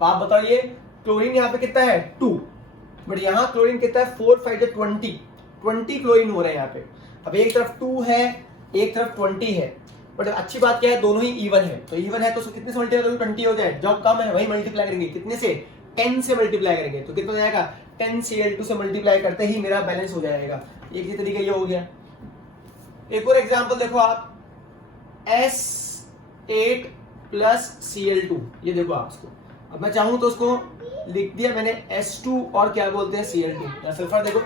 तो आप बताइए क्लोरीन यहाँ पे कितना है 2, बट यहाँ क्लोरीन कितना है 4 5 20 क्लोरीन हो रहा है यहाँ पे। अब एक तरफ 2 है एक तरफ 20 है, बट अच्छी बात क्या है दोनों ही इवन है, तो इवन है तो उसको कितने से मल्टीप्लाई करोगे 20 हो जाए, जब कम है वही मल्टीप्लाई करेंगे कितने से 10 से मल्टीप्लाई करेंगे, तो कितना हो जाएगा 10 Cl2 से मल्टीप्लाई करते ही मेरा बैलेंस हो जाएगा। एक ही तरीका ये हो गया। एक और एग्जांपल देखो आप, S8 प्लस Cl2, ये देखो आप इसको, अब मैं चाहूं तो उसको लिख दिया मैंने S2 और क्या बोलते हैं Cl2 सल्फर। देखो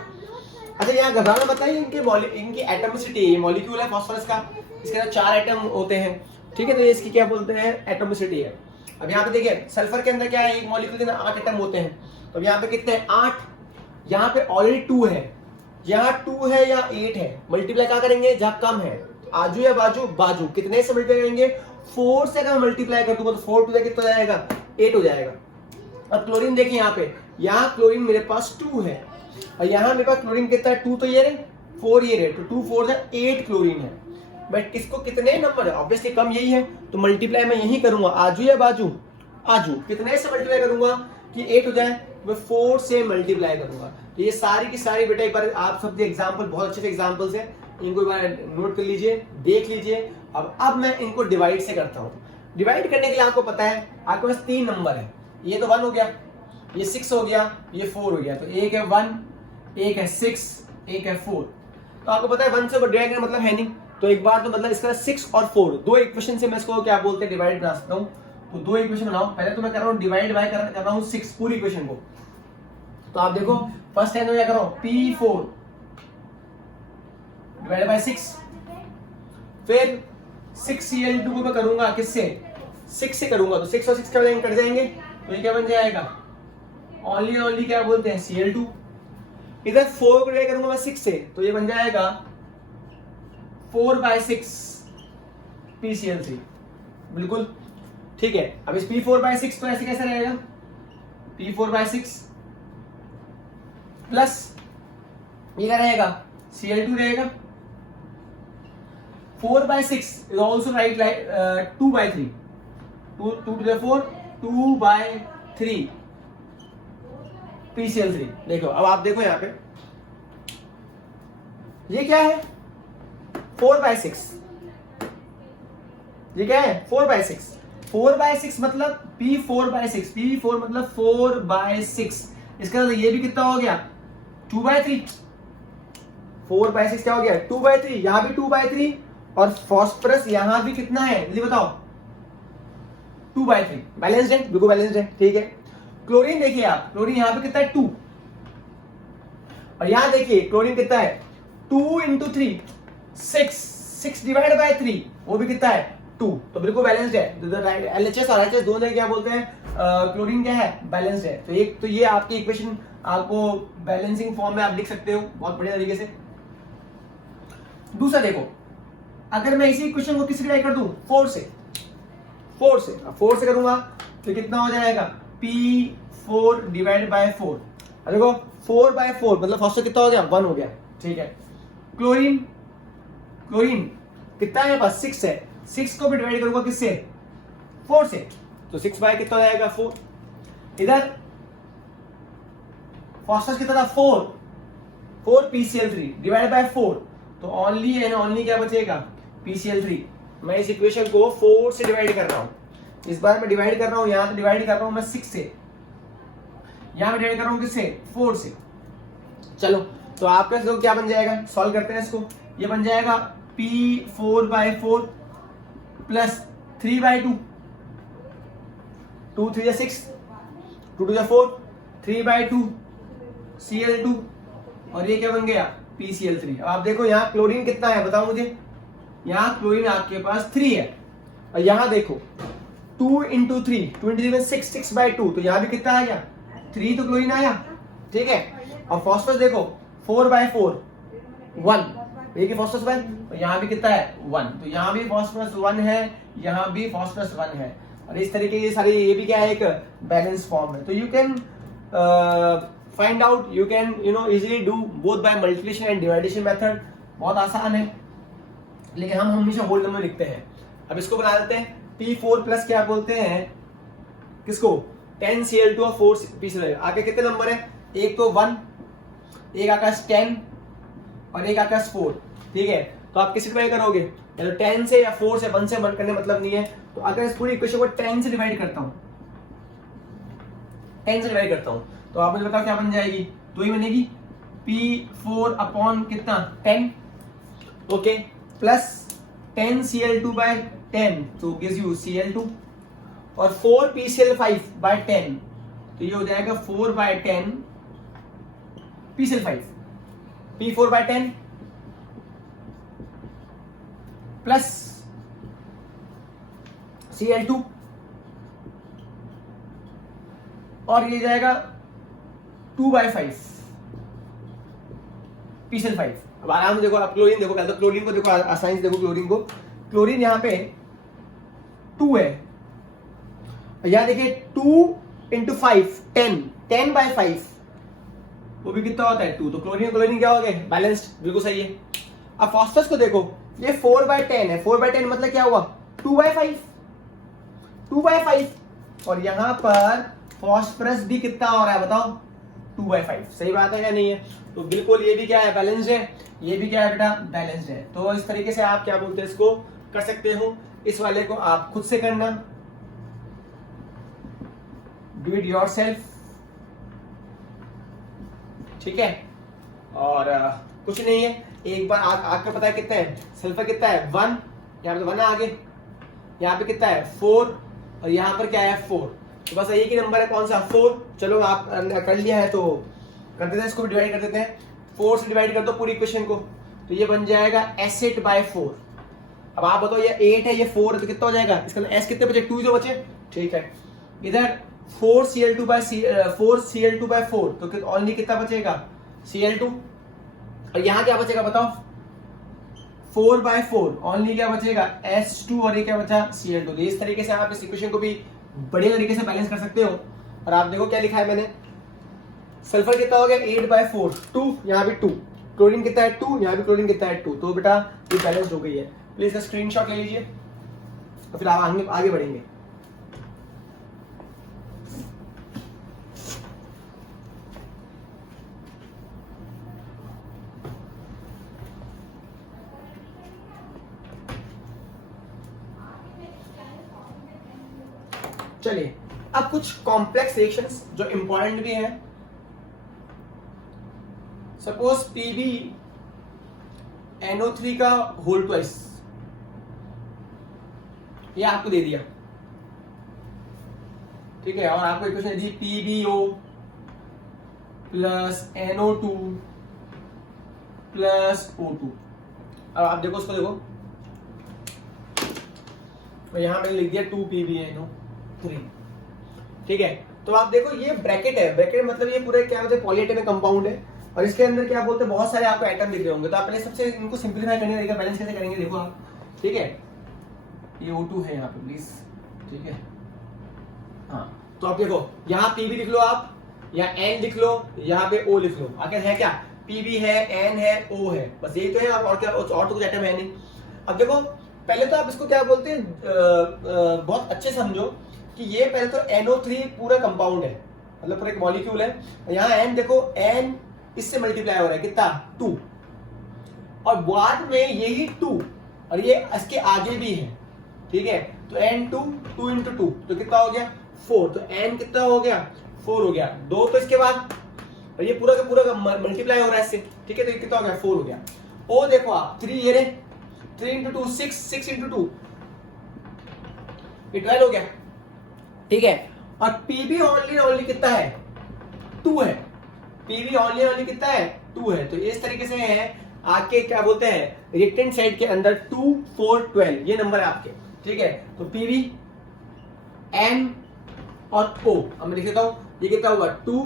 अच्छा यहाँ घबराना बताइए, इनकी एटॉमिसिटी, मॉलिक्यूल है फास्फोरस का, इसके अंदर 4 एटम होते हैं, ठीक है, तो ये इसकी क्या बोलते हैं एटॉमिसिटी है। अब यहाँ पे देखिए सल्फर के अंदर क्या है, एक मॉलिक्यूल के अंदर 8 एटम होते हैं, तो अब यहाँ पे कितने हैं 8, यहाँ पे ऑलरेडी 2 है, यहाँ 2 है या 8 है, मल्टीप्लाई क्या करेंगे जहाँ कम है, आजू या बाजू, बाजू कितने से मल्टीप्लाई करेंगे 4 से अगर मल्टीप्लाई कर दूंगा तो 4 टू कितना हो जाएगा 8 हो जाएगा। अब क्लोरीन देखिए यहाँ पे, यहाँ क्लोरीन मेरे पास 2 है और यहाँ मेरे पास क्लोरीन कितना है 2 तो ये रहे 4 ये रहे, तो 2 4 से 8 क्लोरीन है, बट इसको कितने नंबर है ऑब्वियसली कम यही है, तो मल्टीप्लाई मैं यही करूंगा आजू या बाजू, आजू कितने से मल्टीप्लाई करूंगा कि 8 हो जाए, मैं 4 से मल्टीप्लाई करूंगा। तो ये सारी की सारी बेटा एक बार आप सब एग्जाम्पल बहुत अच्छे एग्जाम्पल्स है, इनको एक बार नोट कर लीजिए देख लीजिए। अब मैं इनको डिवाइड से करता हूँ। डिवाइड करने के लिए आपको पता है आपके पास 3 नंबर है, ये तो 1 हो गया, ये 6 हो गया, ये 4 हो गया, तो एक है 1 एक है 6 एक है 4, तो आपको पता है 1 से डिवाइड करना मतलब है नहीं, तो एक बार तो मतलब इसका 6 और 4 दो इक्वेशन से मैं इसको क्या बोलते हैं डिवाइड बना सकता हूँ। तो दो इक्वेशन बनाओ, पहले तो मैं कर रहा हूँ डिवाइड बाय कर रहा हूँ 6 पूरी इक्वेशन को। तो आप देखो फर्स्ट टाइम मैं क्या करो P4 डिवाइड बाय 6, फिर 6Cl2 को मैं करूंगा किससे 6 से करूंगा, तो 6 और 6 क्या कट जाएंगे, तो ये क्या बन जाएगा ओनली क्या बोलते हैं Cl2। इधर 4 को डिवाइड करूंगा मैं 6 से, तो ये बन जाएगा 4/6 PCl3, बिल्कुल ठीक है। अब इस P4/6 तो ऐसे कैसे रहेगा P4/6 प्लस ये क्या रहेगा Cl2 रहेगा, 4/6 is also write like 2/3, 2 to the 4 2/3 PCl3। देखो अब आप देखो यहाँ पे ये क्या है 4/6, ये क्या है 4/6, 4/6 मतलब P4/6, P4 मतलब 4/6, इसका मतलब ये भी कितना हो गया 2/3, 4/6 क्या हो गया 2/3, यहां भी 2/3 और फॉस्फोरस यहां भी कितना है जल्दी बताओ 2/3, बैलेंस्ड है, बिल्कुल बैलेंस्ड है, ठीक है। क्लोरीन देखिए आप, क्लोरीन यहां पे कितना है 2 और यहां देखिए क्लोरीन कितना है 2 into 3 6 डिवाइड बाय 3 वो भी कितना है 2, तो बिल्कुल बैलेंस्ड है। LHS और RHS दोनों क्या बोलते हैं क्लोरीन क्या है बैलेंस्ड है। तो एक तो ये आपकी इक्वेशन आपको बैलेंसिंग फॉर्म में आप लिख सकते हो बहुत बढ़िया तरीके से। दूसरा देखो अगर मैं इसी इक्वेशन को किससे डिवाइड कर दूं 4 से, 4 से करूंगा तो कितना हो जाएगा P4 डिवाइड बाय 4, देखो 4/4 मतलब फॉस्फोरस कितना हो गया 1 हो गया, ठीक है। क्लोरीन कितना है मेरे पास 6 है, 6 को भी डिवाइड करूंगा किससे 4 से, तो 6 बाय कितना हो जाएगा 4। इधर फॉस्फोरस कितना था 4 PCl3 डिवाइड बाय 4, तो ओनली एंड ओनली क्या बचेगा PCl3। मैं इस इक्वेशन को 4 से डिवाइड कर रहा हूं, इस बार मैं डिवाइड कर रहा हूं, यहां से डिवाइड कर रहा हूं मैं 6 से, यहां मैं डिवाइड कर रहा हूं किससे 4 से। चलो तो आपका तो क्या बन जाएगा, सॉल्व करते हैं इसको, ये बन जाएगा P4/4 प्लस 3/2, 2 3 6 2 2 4 3/2 Cl2 और ये क्या बन गया PCl3। अब आप देखो यहाँ क्लोरीन कितना है बताओ मुझे, यहाँ क्लोरीन आपके पास 3 है और यहाँ देखो 2 into 3 2 into 3 6 6/2, तो यहाँ भी कितना आ गया 3 तो क्लोरीन आया, ठीक है। और फॉस्फोरस देखो 4/4 1, ये कि फॉस्फोरस 1, तो यहाँ भी कितना है 1, तो यहाँ भी फॉस्फोरस 1 है, यहाँ भी फॉस्फोरस 1 है, और इस तरीके की सारी ये भी क्या है एक बैलेंस फॉर्म है। तो you can find out, you can easily do both by multiplication and dividation method, बहुत आसान है, लेकिन हम हमेशा होल नंबर लिखते हैं। अब इसको बना देते हैं P4 प्लस क्या बोलते हैं किसको 10Cl2 और 4 PCl। आगे कितने नंबर है एक तो 1, एक आकाश 10 और एक आकाश 4, ठीक है। तो आप किसी डिवाइड करोगे, या तो 10 से या 4 से, 1 से 1 करने मतलब नहीं है। तो अगर इस पूरी इक्वेशन को 10 से डिवाइड करता हूं, 10 से डिवाइड करता हूं, तो आप मुझे बताओ क्या बन जाएगी, तो ही बनेगी P4 अपॉन कितना 10, ओके, प्लस 10 Cl2/10 तो गिव्स यू Cl2 और 4 PCl5/10 तो ये हो जाएगा 4/10 PCl5, P4/10 प्लस Cl2 और ये जाएगा 2/5 PCl5। अब आराम से देखो, आप क्लोरीन देखो, पहले तो क्लोरीन को देखो, आसानी से देखो क्लोरीन को। क्लोरीन यहाँ पे 2 है, यहां देखिए 2 × 5 10/5 वो भी कितना होता है 2। तो क्लोरीन क्लोरीन क्या हो गए, बैलेंस्ड, बिल्कुल सही है। अब फास्फोरस को देखो, ये 4/10 है, 4/10 मतलब क्या हुआ 2/5 और यहां पर फास्फोरस भी कितना हो रहा है बताओ 2/5। सही बात है या नहीं है? तो बिल्कुल ये भी क्या है, बैलेंस्ड है, ये भी क्या है बेटा, बैलेंस्ड है। तो इस तरीके से आप क्या बोलते हैं, इसको कर सकते हो। इस वाले को आप खुद से करना, डू इट योरसेल्फ, ठीक है। और कुछ नहीं है, एक बार आपको पता है कितना है सल्फर, कितना है 1, यहाँ पे 1 है आगे, यहाँ पे कितना है 4 और यहाँ पर क्या है 4। तो बस एक ही नंबर है, कौन सा 4। चलो आप कर लिया है तो कर देते हैं, इसको भी डिवाइड कर देते हैं। 4 से डिवाइड कर दो पूरी इक्वेशन को, तो ये बन जाएगा S8/4। अब आप बताओ, ये 8 है, ये 4 है, तो कितना हो जाएगा इसका S कितने बचे, 2 जो बचे, ठीक है। इधर 4 Cl2/4 तो ओनली कितना बचेगा Cl2 और यहाँ क्या बचेगा बताओ 4/4 ओनली क्या बचेगा S2 और ये क्या बचा Cl2। तो इस तरीके से आप इस इक्वेशन को भी बढ़िया तरीके से बैलेंस कर सकते हो। और आप देखो क्या लिखा है मैंने, सल्फर कितना हो गया 8/4 2, यहाँ भी 2, क्लोरीन कितना है 2, यहाँ भी क्लोरीन कितना है 2। तो बेटा ये बैलेंस हो गई है। प्लीज इसका स्क्रीनशॉट ले लीजिए और फिर आप आगे बढ़ेंगे। चलिए अब कुछ कॉम्प्लेक्स रिएक्शंस जो इंपॉर्टेंट भी हैं। सपोज PbNO3 का होल ट्वाइस, ये आपको दे दिया, ठीक है, और आपको इक्वेशन दी PbO plus NO2 plus O2। अब आप देखो उसको, देखो तो यहां मैंने लिख दिया 2PbNO3, ठीक है। तो आप देखो ये ब्रैकेट है, ब्रैकेट मतलब ये पूरे क्या बोलते हैं पॉलीएटमिक कंपाउंड है और इसके अंदर क्या बोलते हैं बहुत सारे आपको एटम दिख रहे होंगे। तो आप पहले सबसे इनको सिंपलीफाई करने का बैलेंस कैसे करेंगे देखो आप, ठीक है। ये O2 है यहाँ पे प्लीज, ठीक है, हाँ। तो आप देखो यहाँ Pb लिख लो आप, या N लिख लो, यहाँ पे O लिख लो। आखिर है क्या, Pb है, N है, O है, बस यही तो है, और क्या, और तो कुछ एटम है नहीं। अब देखो पहले तो आप इसको क्या बोलते हैं बहुत अच्छे समझो कि ये पहले तो NO3 पूरा कंपाउंड है, मतलब पूरा एक मॉलिक्यूल है। यहाँ N देखो, N इससे मल्टीप्लाई हो रहा है कितना 2, और बाद में यही 2 और ये इसके आगे भी है, ठीक है। तो N2 2 × 2 तो कितना हो गया 4, तो N कितना हो गया 4 हो गया, 2 तो इसके बाद, और ये पूरा का पूरा मल्टीप्लाई हो रहा है इससे, ठीक है। तो ये कितना हो गया 4 हो गया। ओ देखो आप 3 ये रे 3 × 2 6, 6 × 2 ये 12 हो गया, ठीक है। और Pb ओनली कितना है 2 है, Pb ओनली कितना है 2 है। तो इस तरीके से है आपके क्या बोलते हैं रिएक्टेंट साइड के अंदर 2 4 12 ये नंबर है आपके, ठीक है। तो Pb N और O अब मैं लिख देता हूं, ये कितना हुआ 2,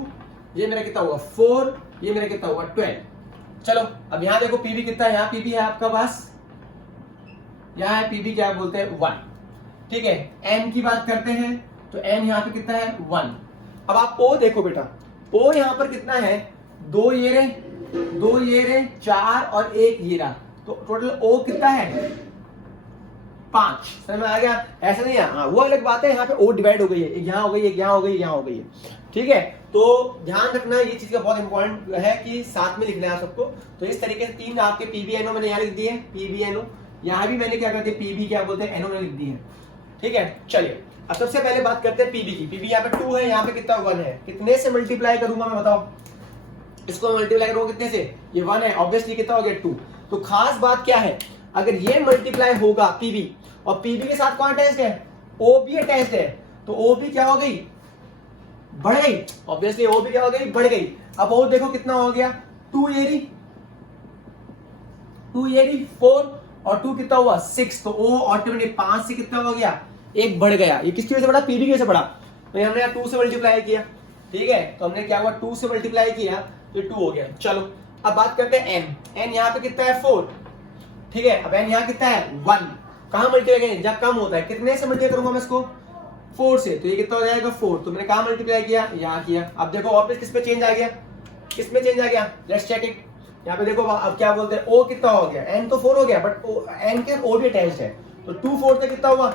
ये मेरा कितना हुआ 4, ये मेरा कितना हुआ 12। चलो अब यहां देखो Pb कितना है, यहाँ Pb है आपका पास, यहाँ है Pb क्या बोलते हैं 1, ठीक है। N की बात करते हैं तो N यहाँ पे कितना है 1। अब आप O देखो बेटा, O यहाँ पर कितना है 2 ये रे 4 और 1 ये रहा, तो टोटल O कितना है 5। समझ में आ गया? ऐसा नहीं है, हाँ वो अलग बात है, यहाँ पे O डिवाइड हो गई है, एक यहाँ हो गई, एक यहाँ हो गई, यहाँ हो गई है। ठीक है, तो ध्यान रखना ये चीज का बहुत इंपॉर्टेंट है कि साथ में लिखना है आप सबको। तो इस तरीके से तीन आपके पीबीएनओ मैंने यहाँ लिख दिए, पीबीएनओ यहाँ भी मैंने क्या करते हैं पीबी क्या बोलते हैं एनओ में लिख दी है। ठीक है, चलिए अब सबसे पहले बात करते हैं पीबी की। पीबी यहाँ पे 2 है, यहाँ पे कितना 1 है, कितने से मल्टीप्लाई करूंगा मैं बताओ, इसको मल्टीप्लाई करूंगा कितने से, ये 1 है, ऑब्वियसली कितना हो गया 2। तो खास बात क्या है, अगर ये मल्टीप्लाई होगा पीबी और पीबी के साथ कौन अटैच्ड है, ओ भी अटैच्ड है, तो ओ भी क्या हो गई, बढ़ गई, ऑब्वियसली ओ भी क्या हो गई, बढ़ गई। अब ओ देखो कितना हो गया 2 ये 4 और 2 कितना हुआ 6, तो ओ ऑटोमेटिक 5 से कितना हो गया, एक बढ़ गया। ये किसकी वजह से बढ़ा, पीबी की वजह से बढ़ा, तो हमने यहाँ 2 से मल्टीप्लाई किया। ठीक है, तो हमने क्या हुआ 2 से मल्टीप्लाई किया तो 2 हो गया। चलो अब बात करते हैं एन, एन यहाँ पे कितना है 4। ठीक है, अब एन यहाँ कितना है 1, कहां मल्टीप्लाई करेंगे, जब कम होता है, कितने से मल्टीप्लाई करूंगा मैं इसको 4 से, तो ये कितना हो जाएगा 4। तो मैंने कहां मल्टीप्लाई किया, यहाँ किया। अब देखो वापस किस पे चेंज आ गया, किस में चेंज आ गया, लेट्स चेक इट। यहाँ पे देखो अब क्या बोलते हैं ओ कितना हो गया, एन तो 4 हो गया बट एन के ओ भी अटैच्ड है, तो 2 4 से कितना हुआ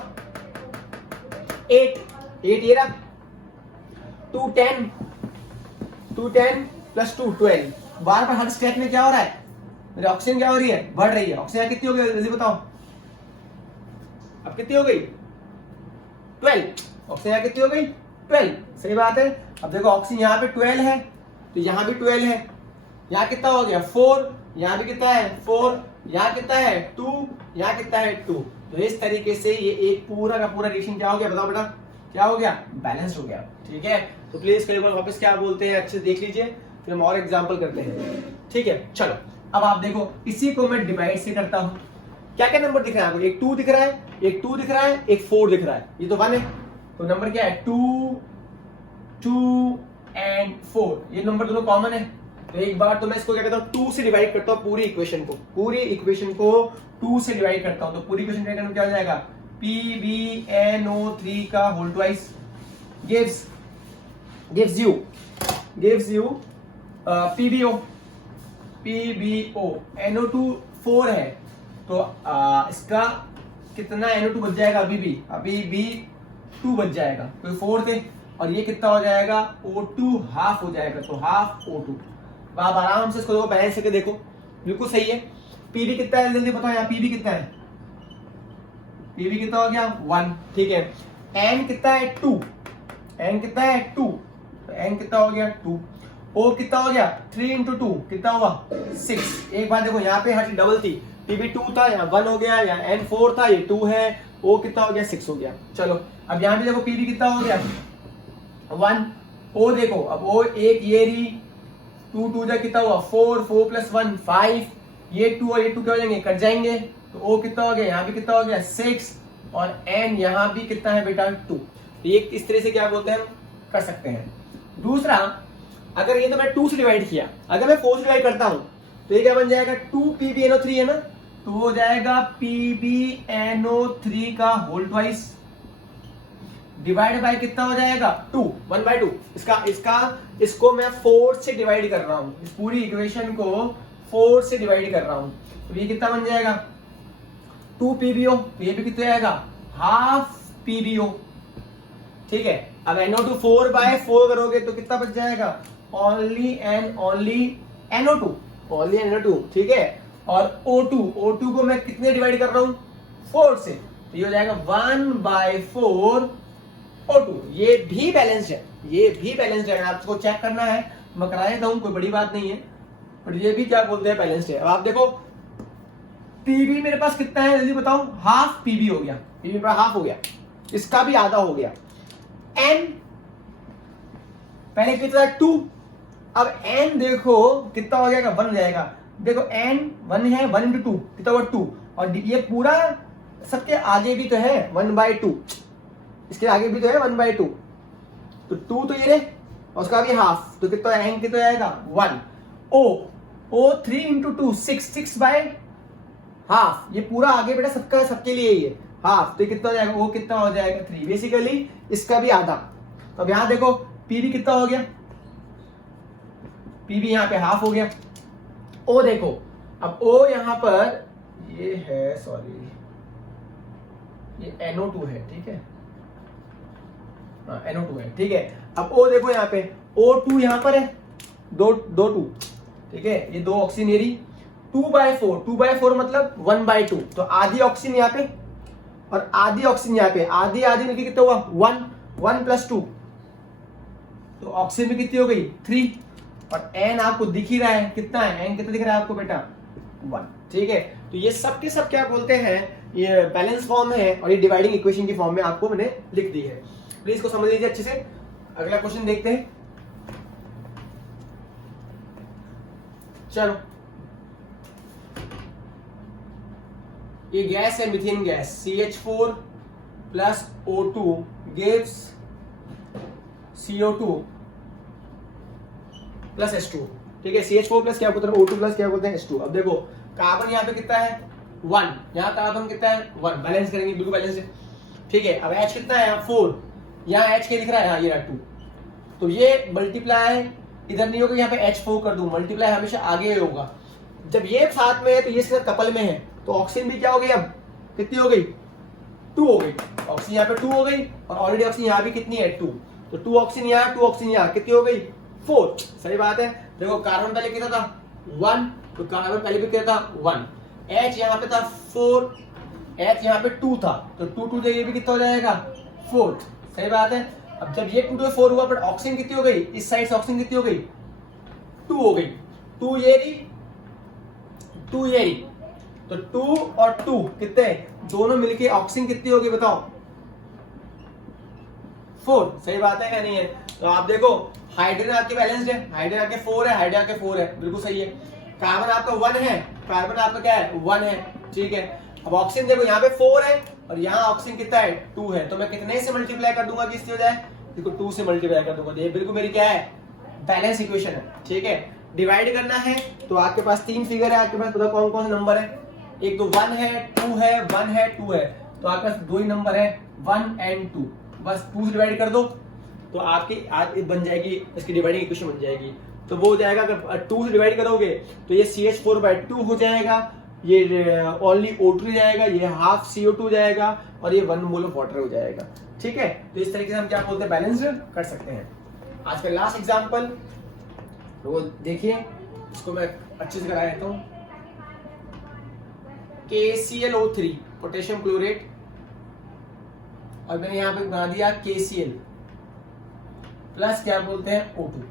8 ये रहा 2 10 प्लस 2 12। बार बार हर स्टेप में क्या हो रहा है, मेरी ऑक्सीजन क्या हो रही है, बढ़ रही है। ऑक्सीजन कितनी हो गई जल्दी बताओ, अब कितनी हो गई 12, ऑक्सीजन कितनी हो गई 12, सही बात है। अब देखो ऑक्सीजन यहाँ पे 12 है तो यहाँ भी 12 है, यहाँ कितना हो गया 4, यहाँ भी कितना है 4, यहाँ कितना है 2, यहाँ कितना है 2। तो इस तरीके से ये एक पूरा का पूरा रिएक्शन क्या हो गया, बताओ बेटा क्या हो गया, बैलेंस हो गया। ठीक है, तो प्लीज कई बार वापस क्या बोलते हैं अच्छे से देख लीजिए, फिर हम और एग्जांपल करते हैं। ठीक है, चलो अब आप देखो इसी को मैं डिवाइड से करता हूं। क्या क्या नंबर दिख रहा है आपको, एक 2 दिख रहा है, एक 2 दिख रहा है, एक 4 दिख रहा है, ये तो 1 है, तो नंबर क्या है 2 2 एंड 4, ये नंबर दोनों कॉमन है। तो एक बार तो मैं इसको क्या कहता हूँ 2 से डिवाइड करता हूँ, पूरी इक्वेशन को 2 से डिवाइड करता हूँ, तो पूरी इक्वेशन क्या हो जाएगा PbNO3 का whole twice gives you PbO NO2 4 है, तो इसका कितना NO2 बच जाएगा, अभी भी 2 बच जाएगा, तो 4 थे, और ये कितना हो जाएगा O2 हाफ हो जाएगा, तो हाफ O2। आप आराम से इसको बैलेंस करके देखो, बिल्कुल सही है। पीबी कितना है जल्दी बताओ, यहाँ पीबी कितना है, पीबी कितना हो गया 1। ठीक है, एन कितना है 2, एन कितना है 2, तो एन कितना हो गया 2। ओ कितना हो गया 3 इंटू 2 कितना हुआ 6। एक बार देखो यहाँ पे हर चीज डबल थी, पीबी 2 था यहाँ 1 हो गया, यहाँ एन 4 था ये 2 है, ओ कितना हो गया 6 हो गया। चलो अब यहाँ भी देखो पीबी कितना हो गया 1, ओ देखो अब ओ एक ये रही 2 2 जा कितना हुआ 4 4 प्लस 1 5, ये 2 और ये 2 क्या हो जाएंगे, कट जाएंगे, तो ओ कितना हो गया यहाँ भी कितना हो गया 6, और एन यहाँ भी कितना है बेटा 2। ये इस तरह से क्या बोलते हैं हम कर सकते हैं। दूसरा, अगर ये तो मैं 2 से डिवाइड किया, अगर मैं 4 से डिवाइड करता हूं तो ये क्या बन जाएगा 2 PbNO3 है ना, तो हो जाएगा PbNO3 का होल ट्वाइस डिवाइड बाय कितना हो जाएगा 2 1/2। इसको मैं 4 से डिवाइड कर रहा हूं, इस पूरी इक्वेशन को 4 से डिवाइड कर रहा हूं, तो ये कितना बन जाएगा 2 PbO, तो ये भी कितना आएगा हाफ PbO। ठीक है, अब NO2 4/4 करोगे तो कितना बच जाएगा ओनली NO2। ठीक है, और O2 को मैं कितने डिवाइड कर रहा हूं 4 से, तो ये हो जाएगा 1/4 O2। ये भी बैलेंस्ड है, अगर आपको चेक करना है मैं करा देता हूं, कोई बड़ी बात नहीं है, पर ये भी क्या बोलते हैं बैलेंस्ड है। अब आप देखो पीबी मेरे पास कितना है जल्दी बताओ, हाफ पीबी हो गया, पीबी पर हाफ हो गया, इसका भी आधा हो गया। एन पहले कितना 2, अब एन देखो कितना हो जाएगा 1 हो जाएगा, देखो एन 1 है 1 इंटू 2 कितना हुआ 2, और ये पूरा सबके आगे भी तो है 1/2, इसके आगे भी तो है 1/2, तो 2 तो ये रहे और उसका भी हाफ, तो कितना एन कितना आएगा 1। ओ 3 इंटू 2 6/हाफ, ये पूरा आगे बेटा सबके लिए ये हाफ, तो कितना हो जाएगा वो कितना हो जाएगा 3, बेसिकली इसका भी आधा। तो अब यहां देखो पीबी कितना हो गया, पीबी यहां पे हाफ हो गया। ओ देखो अब ओ यहां पर ये है, सॉरी ये NO2 है, ठीक है NO2 है, ठीक है। अब O देखो यहाँ पे O2 यहाँ पर है, दो 2, ठीक है, ये 2 ऑक्सीजन ये रही, 2/4 मतलब 1/2, तो आधी ऑक्सीजन यहाँ पे और आधी ऑक्सीजन यहाँ पे, आधी आधी मिलकर कितना हुआ 1 + 2, तो ऑक्सीजन भी कितनी हो गई 3, और N आपको दिख ही रहा है कितना है, N कितना दिख रहा है आपको बेटा 1, ठीक है। तो ये सब के सब क्या बोलते हैं, ये बैलेंस फॉर्म है और ये डिवाइडिंग इक्वेशन की फॉर्म में आपको मैंने लिख दी है। प्लीज इसको समझ लीजिए अच्छे से। अगला क्वेश्चन देखते हैं, चलो। ये गैस है methane gas, CH4 + O2 gives CO2 + H2, ठीक है। CH4 प्लस क्या बोलते हैं, O2 प्लस क्या बोलते हैं H2। अब देखो कार्बन यहाँ पे कितना है 1, यहाँ कार्बन कितना है 1, बैलेंस करेंगे, बिल्कुल बैलेंस है, ठीक है। अब H कितना है यहाँ 4, यहाँ H क्या लिख रहा है, यहाँ ये रहा 2, तो ये मल्टीप्लाई इधर नहीं होगा, यहाँ पे H4 कर दूं, मल्टीप्लाई हमेशा आगे होगा। जब ये साथ में है तो ये साथ कपल में है, तो ऑक्सीजन भी क्या हो गई, अब कितनी हो गई 2 हो गई, ऑक्सीजन यहाँ पे 2 हो गई, और ऑलरेडी ऑक्सीजन यहाँ भी कितनी है 2, तो 2 ऑक्सीजन यहाँ 2 ऑक्सीजन यहाँ कितनी हो गई 4, सही बात है। देखो कार्बन पहले कितना था 1, तो कार्बन पहले भी कितना था 1, H यहाँ पे था 4, H यहाँ पे 2 था, तो 2 ये भी कितना हो जाएगा 4, सही बात है। अब जब ये 2 से 4 हुआ, पर ऑक्सीजन कितनी हो गई, इस साइड से ऑक्सीजन कितनी हो गई 2 हो गई, 2 ये रही 2 ये रही, तो 2 और 2 कितने, दोनों मिलके ऑक्सीजन कितनी होगी बताओ 4, सही बात है क्या नहीं है। तो आप देखो हाइड्रोजन आपके बैलेंस्ड है, हाइड्रोजन आपके 4 है, हाइड्रोजन आपके 4 है, बिल्कुल सही है। कार्बन आपका 1 है, कार्बन आपका क्या है 1 है, ठीक है। अब ऑक्सीजन देखो यहाँ पे 4 है और यहाँ ऑक्सीजन कितना है 2 है, तो मैं कितने से मल्टीप्लाई कर दूंगा कि इसकी हो जाए, देखो 2 से मल्टीप्लाई कर दूंगा, ये बिल्कुल मेरी क्या है बैलेंस इक्वेशन है, ठीक है। डिवाइड करना है तो आपके पास 3 फिगर है, आपके पास बताओ कौन कौन से नंबर है, एक तो 1 है 2 है 1 है 2 है, तो आपके पास 2 ही नंबर है 1 और 2, बस 2 से डिवाइड कर दो तो आपकी आज बन जाएगी, इसकी डिवाइडिंग इक्वेशन बन जाएगी। तो वो हो जाएगा, अगर 2 से डिवाइड करोगे तो ये CH4/2 हो जाएगा, ये ओनली O2 जाएगा, ये हाफ CO2 जाएगा और ये 1 मोल ऑफ वाटर हो जाएगा, ठीक है। तो इस तरीके से हम क्या बोलते हैं बैलेंस कर सकते हैं। आज का लास्ट एग्जांपल वो देखिए, इसको मैं अच्छे से करा देता हूं। KClO3 पोटेशियम क्लोरेट, और मैंने यहां पे बना दिया KCl प्लस क्या बोलते हैं O2।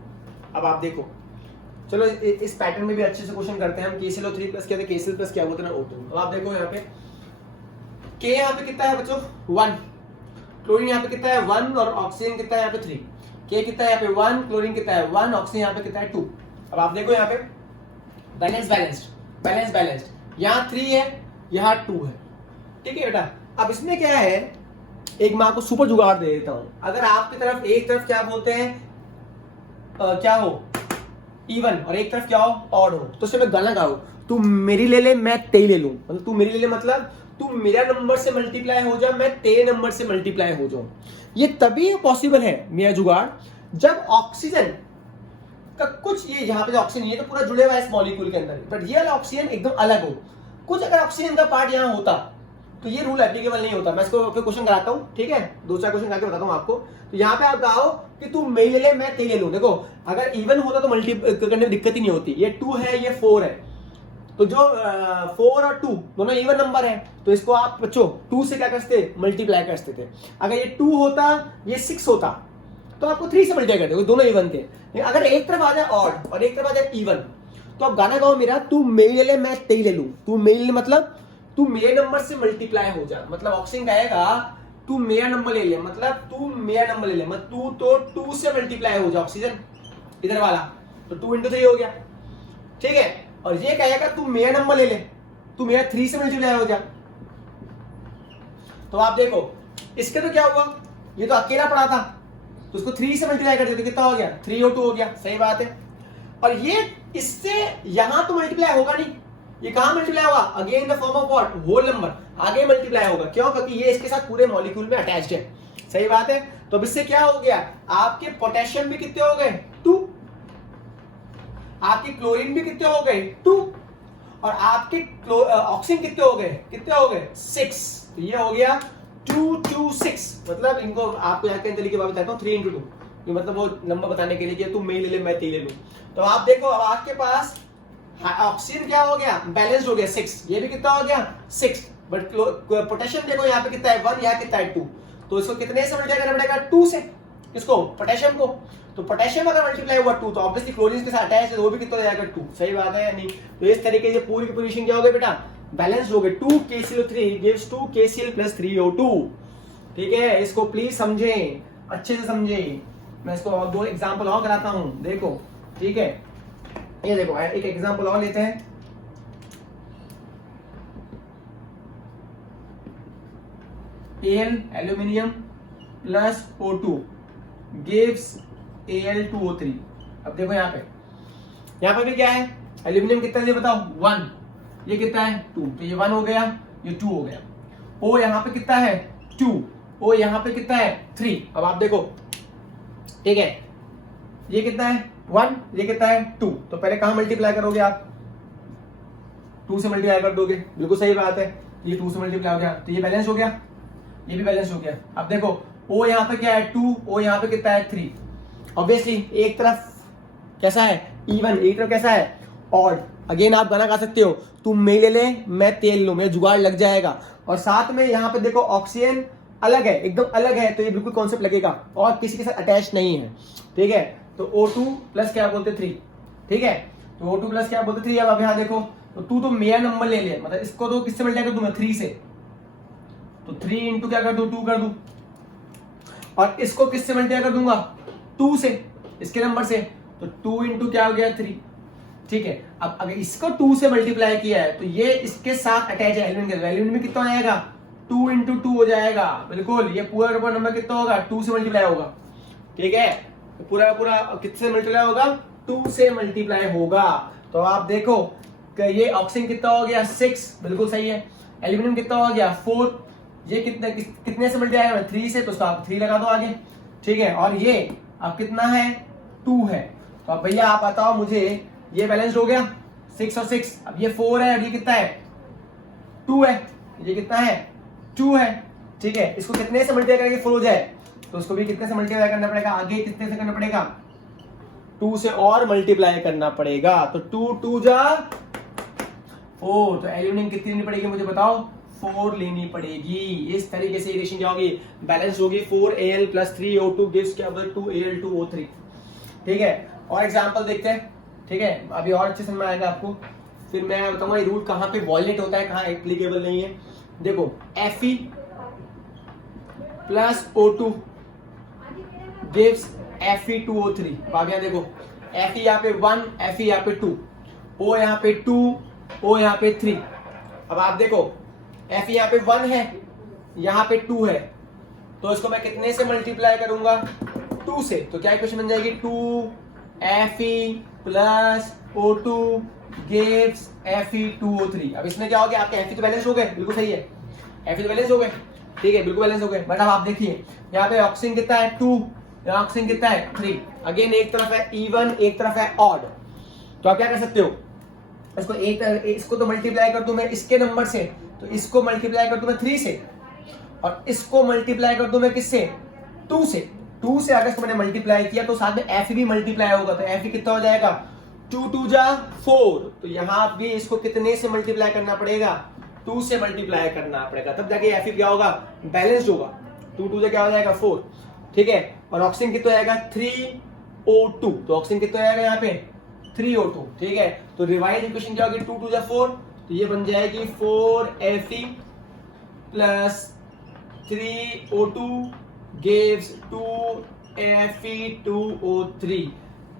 अब आप देखो, चलो इस पैटर्न में भी अच्छे से क्वेश्चन करते हैं हम। KClO3 प्लस क्या, KCl प्लस क्या बोलते हैं O2। अब आप देखो यहाँ पे K यहाँ पे कितना है बच्चों 1, क्लोरीन यहाँ पे कितना है 1 और ऑक्सीजन कितना है यहाँ पे 3, K कितना है यहाँ पे 1, क्लोरीन कितना है 1, ऑक्सीजन यहाँ पे कितना है 2। अब आप देखो यहाँ पे बैलेंस्ड, यहाँ 3 है यहाँ 2 है, ठीक है बेटा। अब इसमें क्या है, एक मैं आपको सुपर जुगाड़ दे देता हूं। अगर आपकी तरफ एक तरफ क्या बोलते हैं क्या हो इवन और एक तरफ क्या हो ऑड हो, तो उससे मैं गाना गाऊं, तू मेरी ले ले मैं तेरी ले लूं, मतलब तू मेरी ले ले मतलब तू मेरा नंबर से मल्टीप्लाई हो जा, मैं तेरे नंबर से मल्टीप्लाई हो जाऊं। ये तभी पॉसिबल है मेरा जुगाड़ जब ऑक्सीजन का कुछ, ये यहाँ पे जो ऑक्सीजन ये तो पूरा जुड़े हुआ है इस मॉलिक्यूल के अंदर, बट ये वाला ऑक्सीजन एकदम अलग हो। कुछ अगर ऑक्सीजन का पार्ट यहाँ होता तो ये रूल एप्लीकेबल नहीं होता। मैं इसको क्वेश्चन कराता हूँ, ठीक है, 2-4 क्वेश्चन करके बताता हूँ आपको। तो यहाँ पे आप कहो कि तू मेरी ले ले मैं तेरी ले लूं। देखो अगर इवन होता तो मल्टी करने में दिक्कत ही नहीं होती। ये 2 है ये 4 है, तो जो 4 और 2 दोनों इवन नंबर है, तो इसको आप बच्चों 2 से क्या करते मल्टीप्लाई करते थे। अगर ये 2 होता ये 6 होता तो आपको 3 से मल्टीप्लाई करते, दोनों इवन थे। अगर एक तरफ आ जाए ऑड और एक तरफ आ जाए इवन, तो आप गाना गाओ मेरा, तू मेरी ले ले मैं तेरी ले लूं। तू मेरी ले मतलब तू मेरे नंबर से मल्टीप्लाई हो जा, मतलब ऑक्सीजन कहेगा तू मेरा नंबर ले ले, मतलब तू मेरा नंबर ले ले, मतलब तू तो 2 से मल्टीप्लाई हो जा ऑक्सीजन इधर वाला, तो 2 × 3 हो गया, ठीक है। और ये कहेगा तू मेरा नंबर ले ले, तू मेरा 3 से मल्टीप्लाई हो जा। तो आप देखो इसके तो क्या हुआ, ये तो अकेला पड़ा था तो उसको 3 से मल्टीप्लाई कर देते, कितना हो गया 3O2 हो गया, सही बात है। और ये इससे यहां तो मल्टीप्लाई होगा नहीं, ये कहां मल्टीप्लाई होगा, again in the form of what whole number, आगे मल्टीप्लाई होगा। क्यों, क्योंकि ये इसके साथ पूरे मॉलिक्यूल में अटैच्ड है, सही बात है। तो अब इससे क्या हो गया, आपके पोटेशियम भी कितने हो गए 2, आपके क्लोरीन भी कितने हो गए 2, और आपके ऑक्सीजन कितने हो गए 6। तो ये हो गया 2 2 6, मतलब इनको आपको याद करने तरीके बताता हूं 3 × 2, ये मतलब वो नंबर बताने के लिए कि तुम मैं ले ले मैं ती ले लूं। तो आप देखो अब आपके पास ऑक्सीजन क्या हो गया, बैलेंस्ड हो गया 6, ये भी कितना हो गया 6, बट पोटेशियम देखो यहाँ पे कितना है 1, यहाँ कितना है 2, तो इसको कितने से मल्टीप्लाई करना पड़ेगा 2 से, किसको पोटेशियम को। तो पोटेशियम अगर मल्टीप्लाई हुआ 2 तो ऑब्वियसली क्लोरीन के साथ अटैच है तो वो भी कितना हो जाएगा 2, सही बात है या नहीं। तो इस तरीके से पूरी की पोजीशन क्या हो गई बेटा, बैलेंस्ड हो गए। 2 KCl3 gives 2 KCl plus 3O2। ठीक है, इसको प्लीज समझें, अच्छे से समझें। मैं इसको और 2 एग्जांपल और कराता हूं, देखो ठीक है। ये देखो एक एग्जांपल और लेते हैं। Al aluminium plus O2 gives Al2O3। अब देखो यहाँ पे भी क्या है, एल्यूमिनियम कितना है बताओ 1, ये कितना है 2, तो ये 1 हो गया, ये 2 हो गया। O यहाँ पे कितना है 2, O यहाँ पे कितना है 3। अब आप देखो ठीक है, ये कितना है 1, ये कितना है 2, तो पहले कहां मल्टीप्लाई करोगे आप, 2 से मल्टीप्लाई कर दोगे, बिल्कुल सही बात है। ये 2 से मल्टीप्लाई हो गया तो ये बैलेंस हो गया, ये भी बैलेंस हो गया। अब देखो O यहाँ पे क्या है 2, O यहाँ पे कितना है 3। ऑब्वियसली एक तरफ कैसा है इवन, एक तरफ कैसा है ऑड। अगेन आप गाना गा सकते हो, तुम मैं ले ले मैं तेल लूं, मेरा जुगाड़ लग जाएगा। और साथ में यहाँ पे देखो ऑक्सीजन अलग है, एकदम अलग है, तो ये बिल्कुल कॉन्सेप्ट लगेगा और किसी के साथ अटैच नहीं है। ठीक है, तो O2 प्लस क्या बोलते 3। ठीक है, तो O2 प्लस क्या बोलते 3। अब यहाँ देखो तो तू तो मेरा नंबर ले ले, मतलब इसको तो किससे मल्टीप्लाई कर दूं मैं 3 से, तो 3 इंटू क्या कर दूं 2 कर दूं, और इसको किससे मल्टीप्लाई कर दूंगा 2 से, इसके नंबर से, तो 2 इंटू क्या हो गया 3। ठीक है, अब अगर इसको 2 से मल्टीप्लाई किया है तो ये इसके साथ अटैच है एलिमेंट, एलिमेंट में कितना आएगा 2 इंटू 2 हो जाएगा, बिल्कुल ये पूरा नंबर कितना होगा 2 से मल्टीप्लाई होगा। ठीक है, तो पूरा किससे मल्टीप्लाई होगा 2 से मल्टीप्लाई होगा। तो आप देखो कि ये ऑक्सीजन कितना हो गया 6, बिल्कुल सही है। एल्यूमिनियम कितना हो गया 4, ये कितने से मल्टीप्लाई आएगा 3 से, तो आप 3 लगा दो आगे। ठीक है, और ये अब कितना है 2 है, तो अब भैया आप बताओ मुझे, ये बैलेंस हो गया 6 और 6, अब ये 4 है और ये कितना है 2 है, ये कितना है 2 है। ठीक है, इसको कितने से मल्टीप्लाई करेंगे 4 हो जाए, तो उसको भी कितने से मल्टीप्लाई करना पड़ेगा, आगे कितने से करना पड़ेगा 2 से और मल्टीप्लाई करना पड़ेगा, तो 2 2 जा 4, तो एल्यूमिनियम कितनी लेनी पड़ेगी मुझे बताओ 4 लेनी पड़ेगी। इस तरीके से इक्वेशन क्या होगी, बैलेंस होगी 4Al plus 3O2 gives क्या होगा 2Al2O3। ठीक है, और एग्जांपल देखते हैं। ठीक है, अभी और अच्छे समझ में आएगा आपको, फिर मैं बताऊंगा ये रूल कहां पे वॉयलेट होता है, कहां एप्लीकेबल नहीं है। देखो Fe plus O2 gives Fe2O3। अब यहाँ देखो Fe यहाँ पे 1, Fe यहाँ पे 2, O यहाँ पे 2, O यहाँ पे 3। अब आप देखो Fe यहाँ पे 1 है, यहाँ पे 2 है, तो इसको मैं कितने से मल्टीप्लाई करूंगा 2 से, तो क्या इक्वेशन बन जाएगी 2 Fe plus O2 gives Fe2O3। अब इसमें क्या हो गया, आपके Fe तो बैलेंस हो गए, बिल्कुल सही है, Fe तो बैलेंस हो गए। ठीक है, बिल्कुल बैलेंस हो गए, बट अब आप देखिए यहाँ पे ऑक्सीजन कितना है 2, यहाँ ऑक्सीजन कितना है 3। अगेन एक तरफ है इवन, एक तरफ है ऑड, तो आप क्या कर सकते हो, इसको तो मल्टीप्लाई कर दूं मैं इसके नंबर से, तो इसको मल्टीप्लाई कर दूं मैं 3 से, और इसको मल्टीप्लाई कर दूं मैं किससे 2 से। 2 से अगर इसको मैंने मल्टीप्लाई किया तो साथ में Fe भी मल्टीप्लाई होगा, तो Fe कितना हो जाएगा 2 2 जा 4, तो यहां भी इसको कितने से मल्टीप्लाई करना पड़ेगा 2 से मल्टीप्लाई करना पड़ेगा, तब जाके Fe क्या होगा बैलेंस्ड होगा। 2 2 से क्या हो जाएगा 4। ठीक है, और ऑक्सीजन कितना आएगा 3O2, तो ऑक्सीजन कितना आएगा यहाँ पे 3O2। ठीक है, तो रिवाइज इक्वेशन क्या होगी 2 2 जा 4, तो ये बन जाएगी 4Fe plus 3O2 gives 2Fe2O3।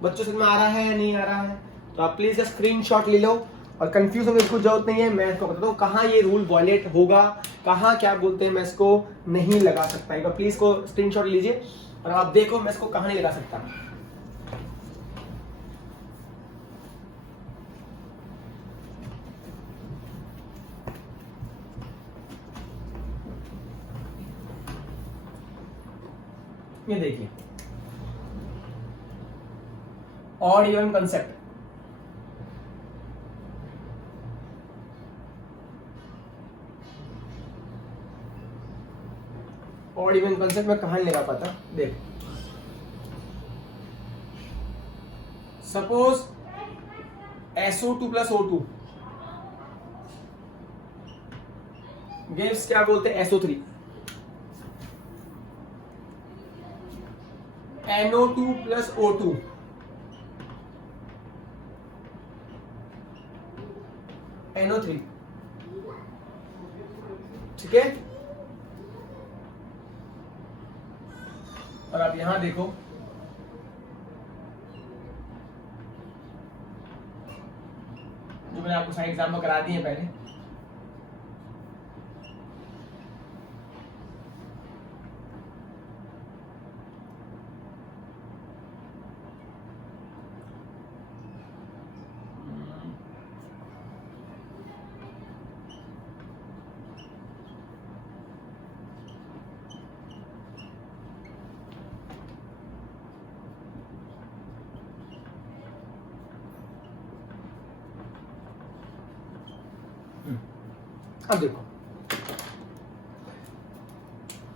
बच्चों समझ में आ रहा है या नहीं आ रहा है, तो आप प्लीज स्क्रीनशॉट ले लो, और कंफ्यूज होने की कुछ जरूरत नहीं है, मैं इसको बताता हूँ कहाँ ये रूल वॉयलेट होगा, कहाँ क्या बोलते हैं मैं इसको नहीं लगा सकता। एक बार प्लीज को स्क्रीनशॉट लीजिए और आप देखो मैं इसको कहाँ नहीं लगा सकता। ये देखिए odd even concept, odd even concept में कहां नहीं लगा पाता। देख suppose SO2 plus O2 gives क्या बोलते हैं SO3, NO2 plus O2 NO3, ठीक है। और आप यहां देखो जो मैंने आपको सारे एग्जाम्पल करा दिए पहले, अब देखो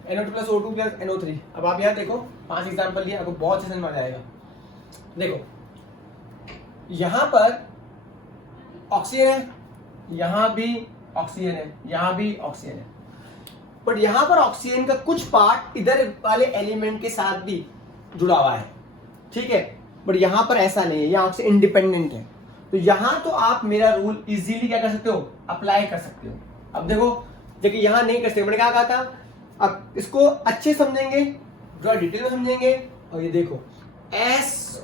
NO2 plus O2 plus NO3। अब आप यहाँ देखो 5 एग्जाम्पल लिए, आपको बहुत अच्छे समझ में आ जाएगा। देखो यहां पर ऑक्सीजन है, यहां भी ऑक्सीजन है, यहां भी ऑक्सीजन है, बट यहां पर ऑक्सीजन का कुछ पार्ट इधर वाले एलिमेंट के साथ भी जुड़ा हुआ है, ठीक है। बट यहां पर ऐसा नहीं है, यहाँ ऑक्सीजन इंडिपेंडेंट है। तो यहां तो आप मेरा रूल इजीली क्या कर सकते हो, अप्लाई कर सकते हो। अब देखो जबकि यहां नहीं कर सकते, मैंने क्या कहा था, अब इसको अच्छे समझेंगे, थोड़ा डिटेल में समझेंगे। और ये देखो SO2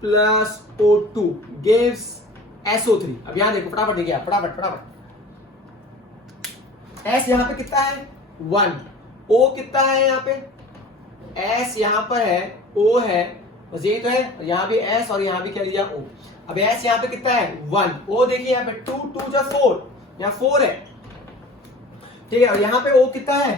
plus O2 gives SO3। अब यहां देखो फटाफट देखिए, फटाफट फटाफट। S यहां पे कितना है 1, O कितना है यहाँ पे, S यहां पर है, O है, बस यही तो है। यहां भी S और यहां भी क्या दिया O। अब S यहां पे कितना है 1, O देखिए यहाँ पे 2 2 जा 4, यहाँ 4 है, ठीक है। और यहाँ पे O कितना है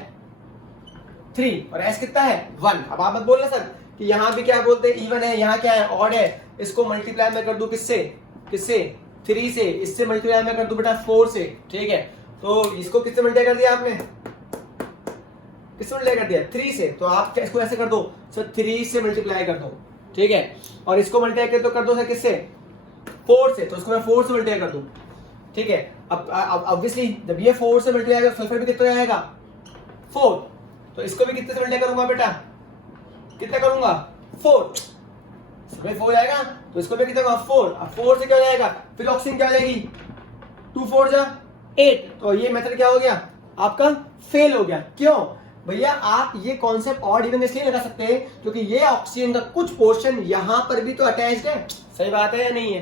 3 और S कितना है 1। अब आप मत बोलना सर कि यहाँ भी क्या बोलते हैं इवन है, यहाँ क्या है ऑड है, इसको मल्टीप्लाई में कर दूं किससे, किससे 3 से, इससे मल्टीप्लाई में कर दूं बेटा 4 से, ठीक है। तो इसको किससे मल्टीप्लाई कर दिया आपने, किससे मल्टीप्लाई कर दिया 3 से, तो आप इसको ऐसे कर दो सर 3 से मल्टीप्लाई कर दो, ठीक है। और इसको मल्टीप्लाई कर दो सर किससे 4 से, तो इसको मैं 4 से मल्टीप्लाई कर दूं, ठीक है। अब ऑब्वियसली जब ये 4 से मल्टीप्लाई आएगा सल्फर भी कितना आएगा 4, तो इसको भी कितने से मल्टीप्लाई करूंगा बेटा, कितना करूंगा 4, इसमें 4 आएगा तो इसको भी कितना 4। अब 4 से क्या हो जाएगा, फिर ऑक्सीजन क्या हो जाएगी 2 4 जा 8। तो ये मेथड क्या हो गया आपका, फेल हो गया। क्यों भैया, आप ये कॉन्सेप्ट ऑड इवन इसलिए लगा सकते हैं क्योंकि ये ऑक्सीजन का कुछ पोर्शन यहां पर भी तो अटैच्ड है, सही बात है या नहीं है,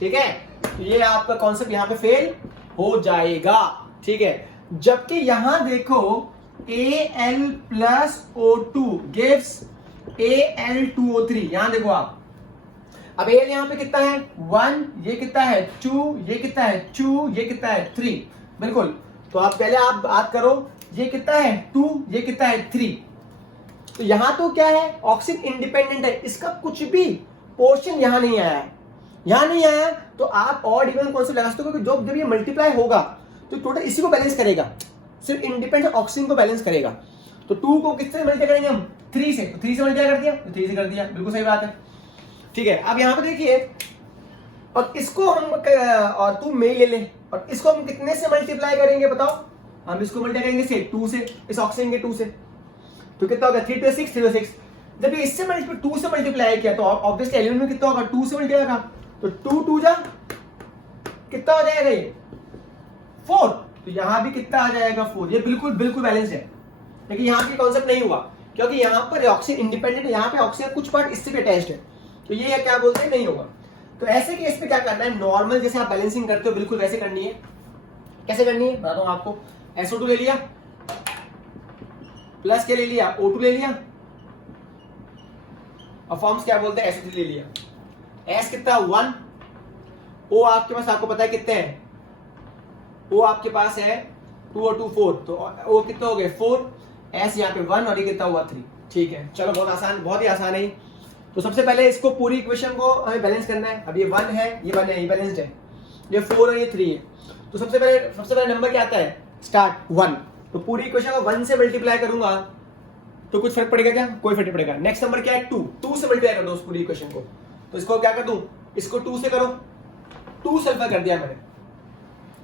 ठीक है। तो ये आपका कॉन्सेप्ट यहां पे फेल हो जाएगा, ठीक है। जबकि यहां देखो Al plus O2 gives Al2O3, यहां देखो आप। अब Al यहां पे कितना है 1, ये कितना है 2, ये कितना है 2, ये कितना है 3, बिल्कुल। तो आप पहले आप बात करो, ये कितना है 2, ये कितना है 3। तो यहां तो क्या है ऑक्सीजन इंडिपेंडेंट है, इसका कुछ भी पोर्शन यहां नहीं आया है, यहां नहीं आया। तो आप ऑड इवन कॉन्सेप्ट लगा सकते हो क्योंकि जब ये मल्टीप्लाई होगा तो टोटल इसी को बैलेंस करेगा, सिर्फ इंडिपेंडेंट ऑक्सीजन को बैलेंस करेगा। तो 2 को किससे मल्टीप्लाई करेंगे हम 3 से, तो 3 से मल्टीप्लाई कर दिया, तो 3 से कर दिया, बिल्कुल सही बात है, ठीक है। अब यहां पे देखिए, और इसको हम और तू मेल ले ले, और इसको हम कितने से मल्टीप्लाई करेंगे बताओ, हम इसको मल्टीप्लाई करेंगे से 2 से, इस ऑक्सीजन के 2 से, तो कितना होगा 3 2 6 3 6। जब ये इससे मल्टीप्लाई 2 से मल्टीप्लाई किया तो ऑब्वियसली एलिमेंट में कितना होगा 2 से मल्टीप्लाई होगा, तो 2 2 जा कितना हो जाएगा ये 4। तो यहां भी कितना आ जाएगा 4, ये बिल्कुल बिल्कुल बैलेंस है। लेकिन यहां पे कॉन्सेप्ट नहीं हुआ क्योंकि यहां पर ऑक्सीजन इंडिपेंडेंट है, यहां पे ऑक्सीजन कुछ पार्ट इससे भी अटैच्ड है, तो ये क्या बोलते हैं नहीं होगा। तो ऐसे केस पे क्या करना है, नॉर्मल जैसे आप बैलेंसिंग करते हो बिल्कुल वैसे करनी है। कैसे करनी है बताता हूं आपको। SO2 ले लिया, प्लस के ले लिया O2 ले लिया, और फॉर्म्स क्या बोलते हैं SO3 ले लिया। S कितना 1, O आपके पास आपको पता है कितने हैं, O आपके पास है 2 और 2 4, तो O कितना हो गए 4, S यहाँ पे 1 और ये कितना हुआ 3, ठीक है। चलो बहुत आसान, बहुत ही आसान है। तो सबसे पहले इसको पूरी इक्वेशन को हमें बैलेंस करना है। अब ये 1 है, ये 1 है, ये बैलेंस्ड है, ये 4 और ये 3 है। तो सबसे पहले नंबर क्या आता है स्टार्ट 1, तो पूरी इक्वेशन को 1 से मल्टीप्लाई करूंगा तो कुछ फर्क पड़ेगा क्या? कोई फर्क नहीं पड़ेगा। नेक्स्ट नंबर क्या है? 2 से मल्टीप्लाई कर दो उस पूरी इक्वेशन को। तो इसको क्या कर दूं? इसको 2 से करो, 2 सल्फर कर दिया मैंने,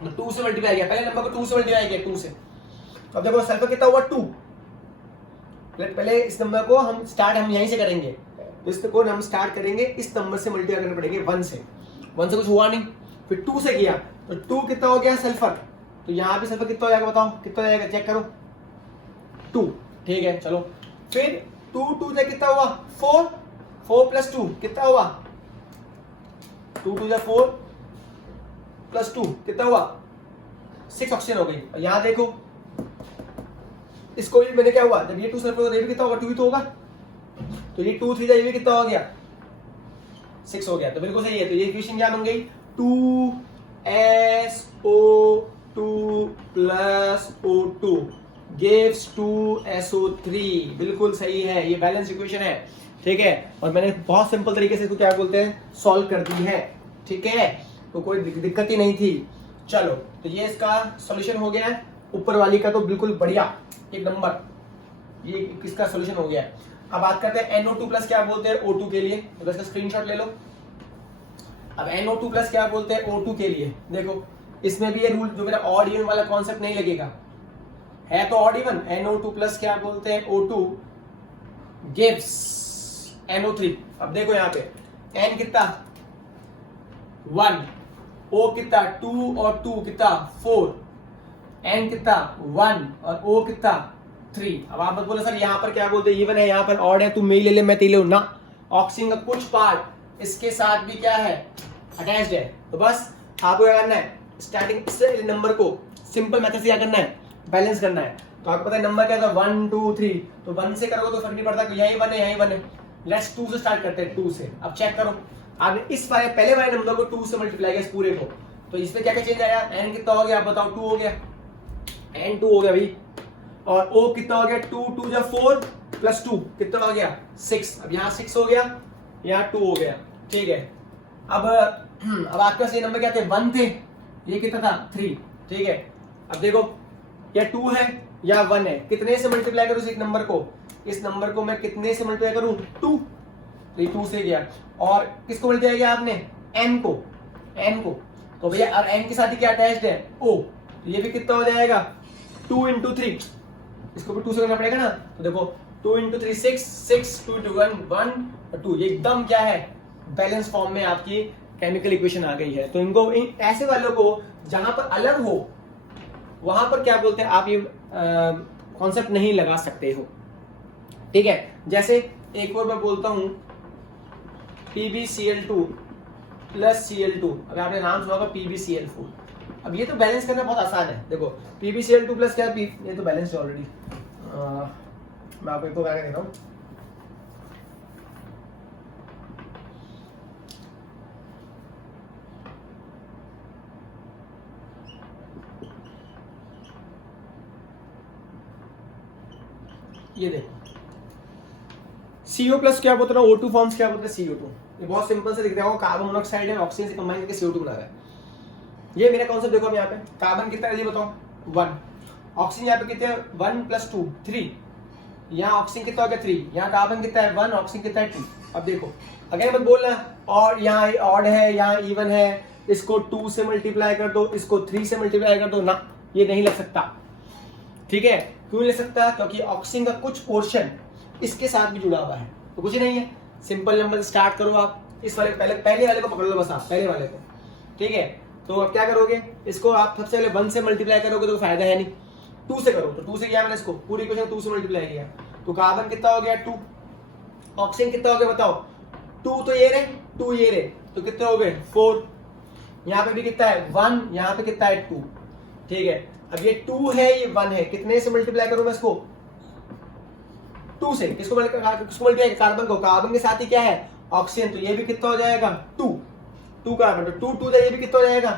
तो 2 से मल्टीप्लाई किया, पहले नंबर को 2 से मल्टीप्लाई किया 2 से। तो अब देखो सल्फर कितना हुआ? 2। पहले इस नंबर को हम यहीं से करेंगे, तो इसको हम स्टार्ट करेंगे इस नंबर से मल्टीप्लाई करने पड़ेंगे 1 से। 1 से कुछ हुआ नहीं, फिर 2 से किया तो 2 कितना हो गया? सल्फर। तो यहाँ पे सल्फर कितना हो जाएगा? बताओ कितना हो जाएगा, चेक करो। 2, ठीक है चलो। फिर 2 से कितना हुआ? 4, 4 + 2 कितना हुआ? 2 × 4 + 2 कितना हुआ? 6 ऑक्सीजन हो गई। और यहाँ देखो इसको भी मैंने क्या हुआ, जब ये 2 सल्फर होगा ये भी कितना होगा? 2 ही तो होगा। तो ये 2 3 ये भी कितना हो गया? 6 हो गया। तो बिल्कुल सही है। तो ये इक्वेशन क्या बन गई? 2SO2 + O2 gives 2SO3। बिल्कुल सही है, ये बैलेंस इक्वेशन है, ठीक है। और मैंने बहुत सिंपल तरीके से इसको क्या बोलते हैं, सॉल्व कर दी है, ठीक है। तो कोई दिक्कत ही नहीं थी। चलो तो ये इसका सॉल्यूशन हो गया है। ऊपर वाली का तो बिल्कुल बढ़िया, एक नंबर, ये किसका सॉल्यूशन हो गया है। अब बात करते हैं NO2+ क्या बोलते हैं O2 के लिए। तो इसका स्क्रीनशॉट ले लो। अब NO2+ क्या बोलते हैं O2 के लिए, देखो इसमें भी ये रूल जो मेरा ऑड इवन वाला कॉन्सेप्ट नहीं लगेगा, है तो ऑड इवन। NO2+ क्या बोलते हैं O2 gives NO3। अब देखो यहाँ पे N कितना 1, O कितना 2 और 2 कितना 4, N कितना 1 और O कितना 3। अब आप मत बोलो सर यहाँ पर क्या बोलते हैं इवन है, यहाँ पर ऑड है, तू मेल ले ले मैं तेल ले ना। ऑक्सीजन का कुछ पार्ट इसके साथ भी क्या है, अटैच्ड है। तो बस आपको क्या करना है, स्टार्टिंग से नंबर को सिंपल मेथड से क्या करना है, बैलेंस करना है। तो आपको पता है नंबर क्या था 1 2 3, तो 1 से करोगे तो फर्क नहीं पड़ता, यही 1 है यही 1 है। लेट्स 2 से स्टार्ट करते हैं, 2 से। अब चेक करो आपने इस वाले पहले वाले नंबर को 2 से मल्टीप्लाई किया इस पूरे को, तो इसमें क्या क्या चेंज आया, n कितना हो गया आप बताओ, 2 हो गया, n 2 हो गया भाई। और O कितना हो गया, 2 2 × 4 + 2 कितना हो गया 6। अब यहाँ 6 हो गया, यहाँ 2 हो गया, ठीक है। अब आपके पास ये नंबर क्या थे, 1 थे, ये कितना था 3, ठीक है। अब देखो या 2 है या 1 है, कितने से मल्टीप्लाई करूं इस नंबर को, इस नंबर को मैं कितने से मल्टीप्लाई करूं, 2, तो ये 2 से गया। और किसको मल्टीप्लाई किया आपने, n को, तो भैया और n के साथ ही क्या अटैच्ड है, O, तो ये भी कितना हो जाएगा 2 × 3, इसको भी 2 से करना पड़ेगा ना। तो देखो 2 × 3 6, 6 2 × 1 1 और 2, ये एकदम क्या है बैलेंस फॉर्म में आपकी केमिकल इक्वेशन आ गई है। तो इनको ऐसे वालों को जहां पर अलग हो वहां पर क्या बोलते हैं आप ये कॉन्सेप्ट नहीं लगा सकते हो, ठीक है। जैसे एक और मैं बोलता हूं PbCl2 + Cl2, अगर आपने नाम सुना होगा PbCl4। अब ये तो बैलेंस करना बहुत आसान है। देखो PbCl2 + क्या, ये तो बैलेंस है ऑलरेडी। मैं आपको एक को क्या देता हूँ, ये देखो CO+ क्या बोलते हैं, O2 फॉर्म्स क्या बोलते हैं, CO2। ये बहुत सिंपल से दिख रहा है, कार्बन मोनोऑक्साइड है, ऑक्सीजन से कंबाइन करके CO2 बना रहा है। ये मेरा कॉन्सेप्ट देखो, अब यहाँ पे कार्बन कितना है ये बताओ 1, ऑक्सीजन यहाँ पे कितने 1 + 2 3, यहाँ ऑक्सीजन कितना हो गया 3, यहाँ कार्बन कितना है 1, ऑक्सीजन कितना है 2। अब देखो अगर मत बोलना और यहाँ ऑड है यहाँ इवन है, इसको 2 से मल्टीप्लाई कर दो, इसको 3 से मल्टीप्लाई कर दो ना, ये नहीं लग सकता, ठीक है। क्यों ले सकता है, क्योंकि ऑक्सीजन का कुछ पोर्शन इसके साथ भी जुड़ा हुआ है। तो कुछ नहीं है, सिंपल नंबर स्टार्ट करो आप, इस वाले पहले वाले को पकड़ लो बस आप, पहले वाले को, ठीक है। तो अब क्या करोगे, इसको आप सबसे पहले 1 से मल्टीप्लाई करोगे तो फायदा है नहीं, 2 से करो। तो 2 से किया मैंने, इसको पूरी इक्वेशन 2 से मल्टीप्लाई किया, तो कार्बन कितना हो गया 2, ऑक्सीजन कितना हो गया बताओ 2, तो ये रहे 2 ये रहे, तो कितने हो गए 4, यहाँ पे भी कितना है 1, यहाँ पे कितना है 2, ठीक है। अब ये 2 है ये 1 है, कितने से मल्टीप्लाई करूं मैं इसको 2 से, किसको मल्टीप्लाई, कार्बन को, कार्बन के साथ ही क्या है ऑक्सीजन, तो ये भी कितना हो जाएगा 2 कार्बन, तो 2 ये भी कितना हो जाएगा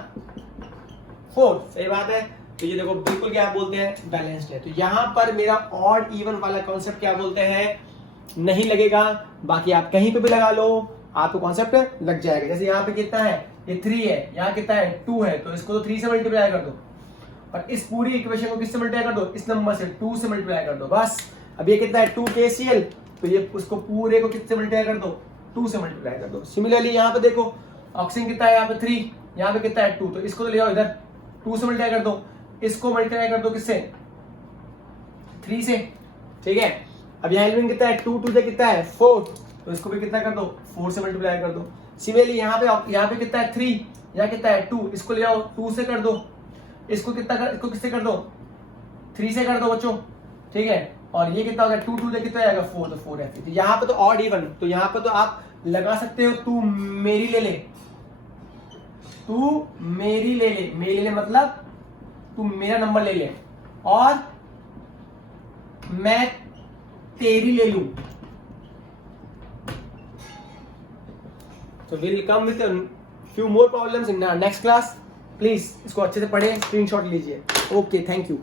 4, सही बात है। तो ये देखो बिल्कुल क्या बोलते हैं बैलेंस्ड है। तो यहाँ पर मेरा ऑड इवन वाला कॉन्सेप्ट क्या बोलते हैं नहीं लगेगा, बाकी आप कहीं पे भी लगा लो आपको कॉन्सेप्ट लग जाएगा। जैसे यहाँ पे कितना है ये 3 है, यहाँ कितना है 2 है, तो इसको तो 3 से मल्टीप्लाई कर दो, और इस पूरी इक्वेशन को किससे मल्टीप्लाई कर दो, इस नंबर से 2 से मल्टीप्लाई कर दो बस। अब ये कितना है 2 KCL, तो ये उसको पूरे को किससे मल्टीप्लाई कर दो, 2 से मल्टीप्लाई कर दो। सिमिलरली यहाँ पे देखो ऑक्सीजन कितना है यहाँ पे 3, यहाँ पे कितना है 2, तो इसको तो ले आओ इधर 2 से मल्टीप्लाई कर दो, इसको मल्टीप्लाई कर दो किससे 3 से, ठीक है। अब यहाँ एलिमेंट कितना है 2 2 से कितना है 4, तो इसको भी कितना कर दो 4 से मल्टीप्लाई कर दो। सिमिलरली यहाँ पे कितना है 3, यहाँ कितना है 2, इसको ले आओ 2 से कर दो, इसको किससे कर दो 3 से कर दो बच्चों, ठीक है। और ये कितना हो गया 2 2 से कितना आएगा 4, तो 4 है। तो यहाँ पे तो ऑड इवन, तो यहाँ पे तो आप लगा सकते हो तू मेरी ले ले, तू मेरी ले ले, मेरी ले ले मतलब तू मेरा नंबर ले ले और मैं तेरी ले लूं। So we'll come with a few more problems in our next class. Please इसको अच्छे से पढ़ें, स्क्रीनशॉट लीजिए। Okay, thank you.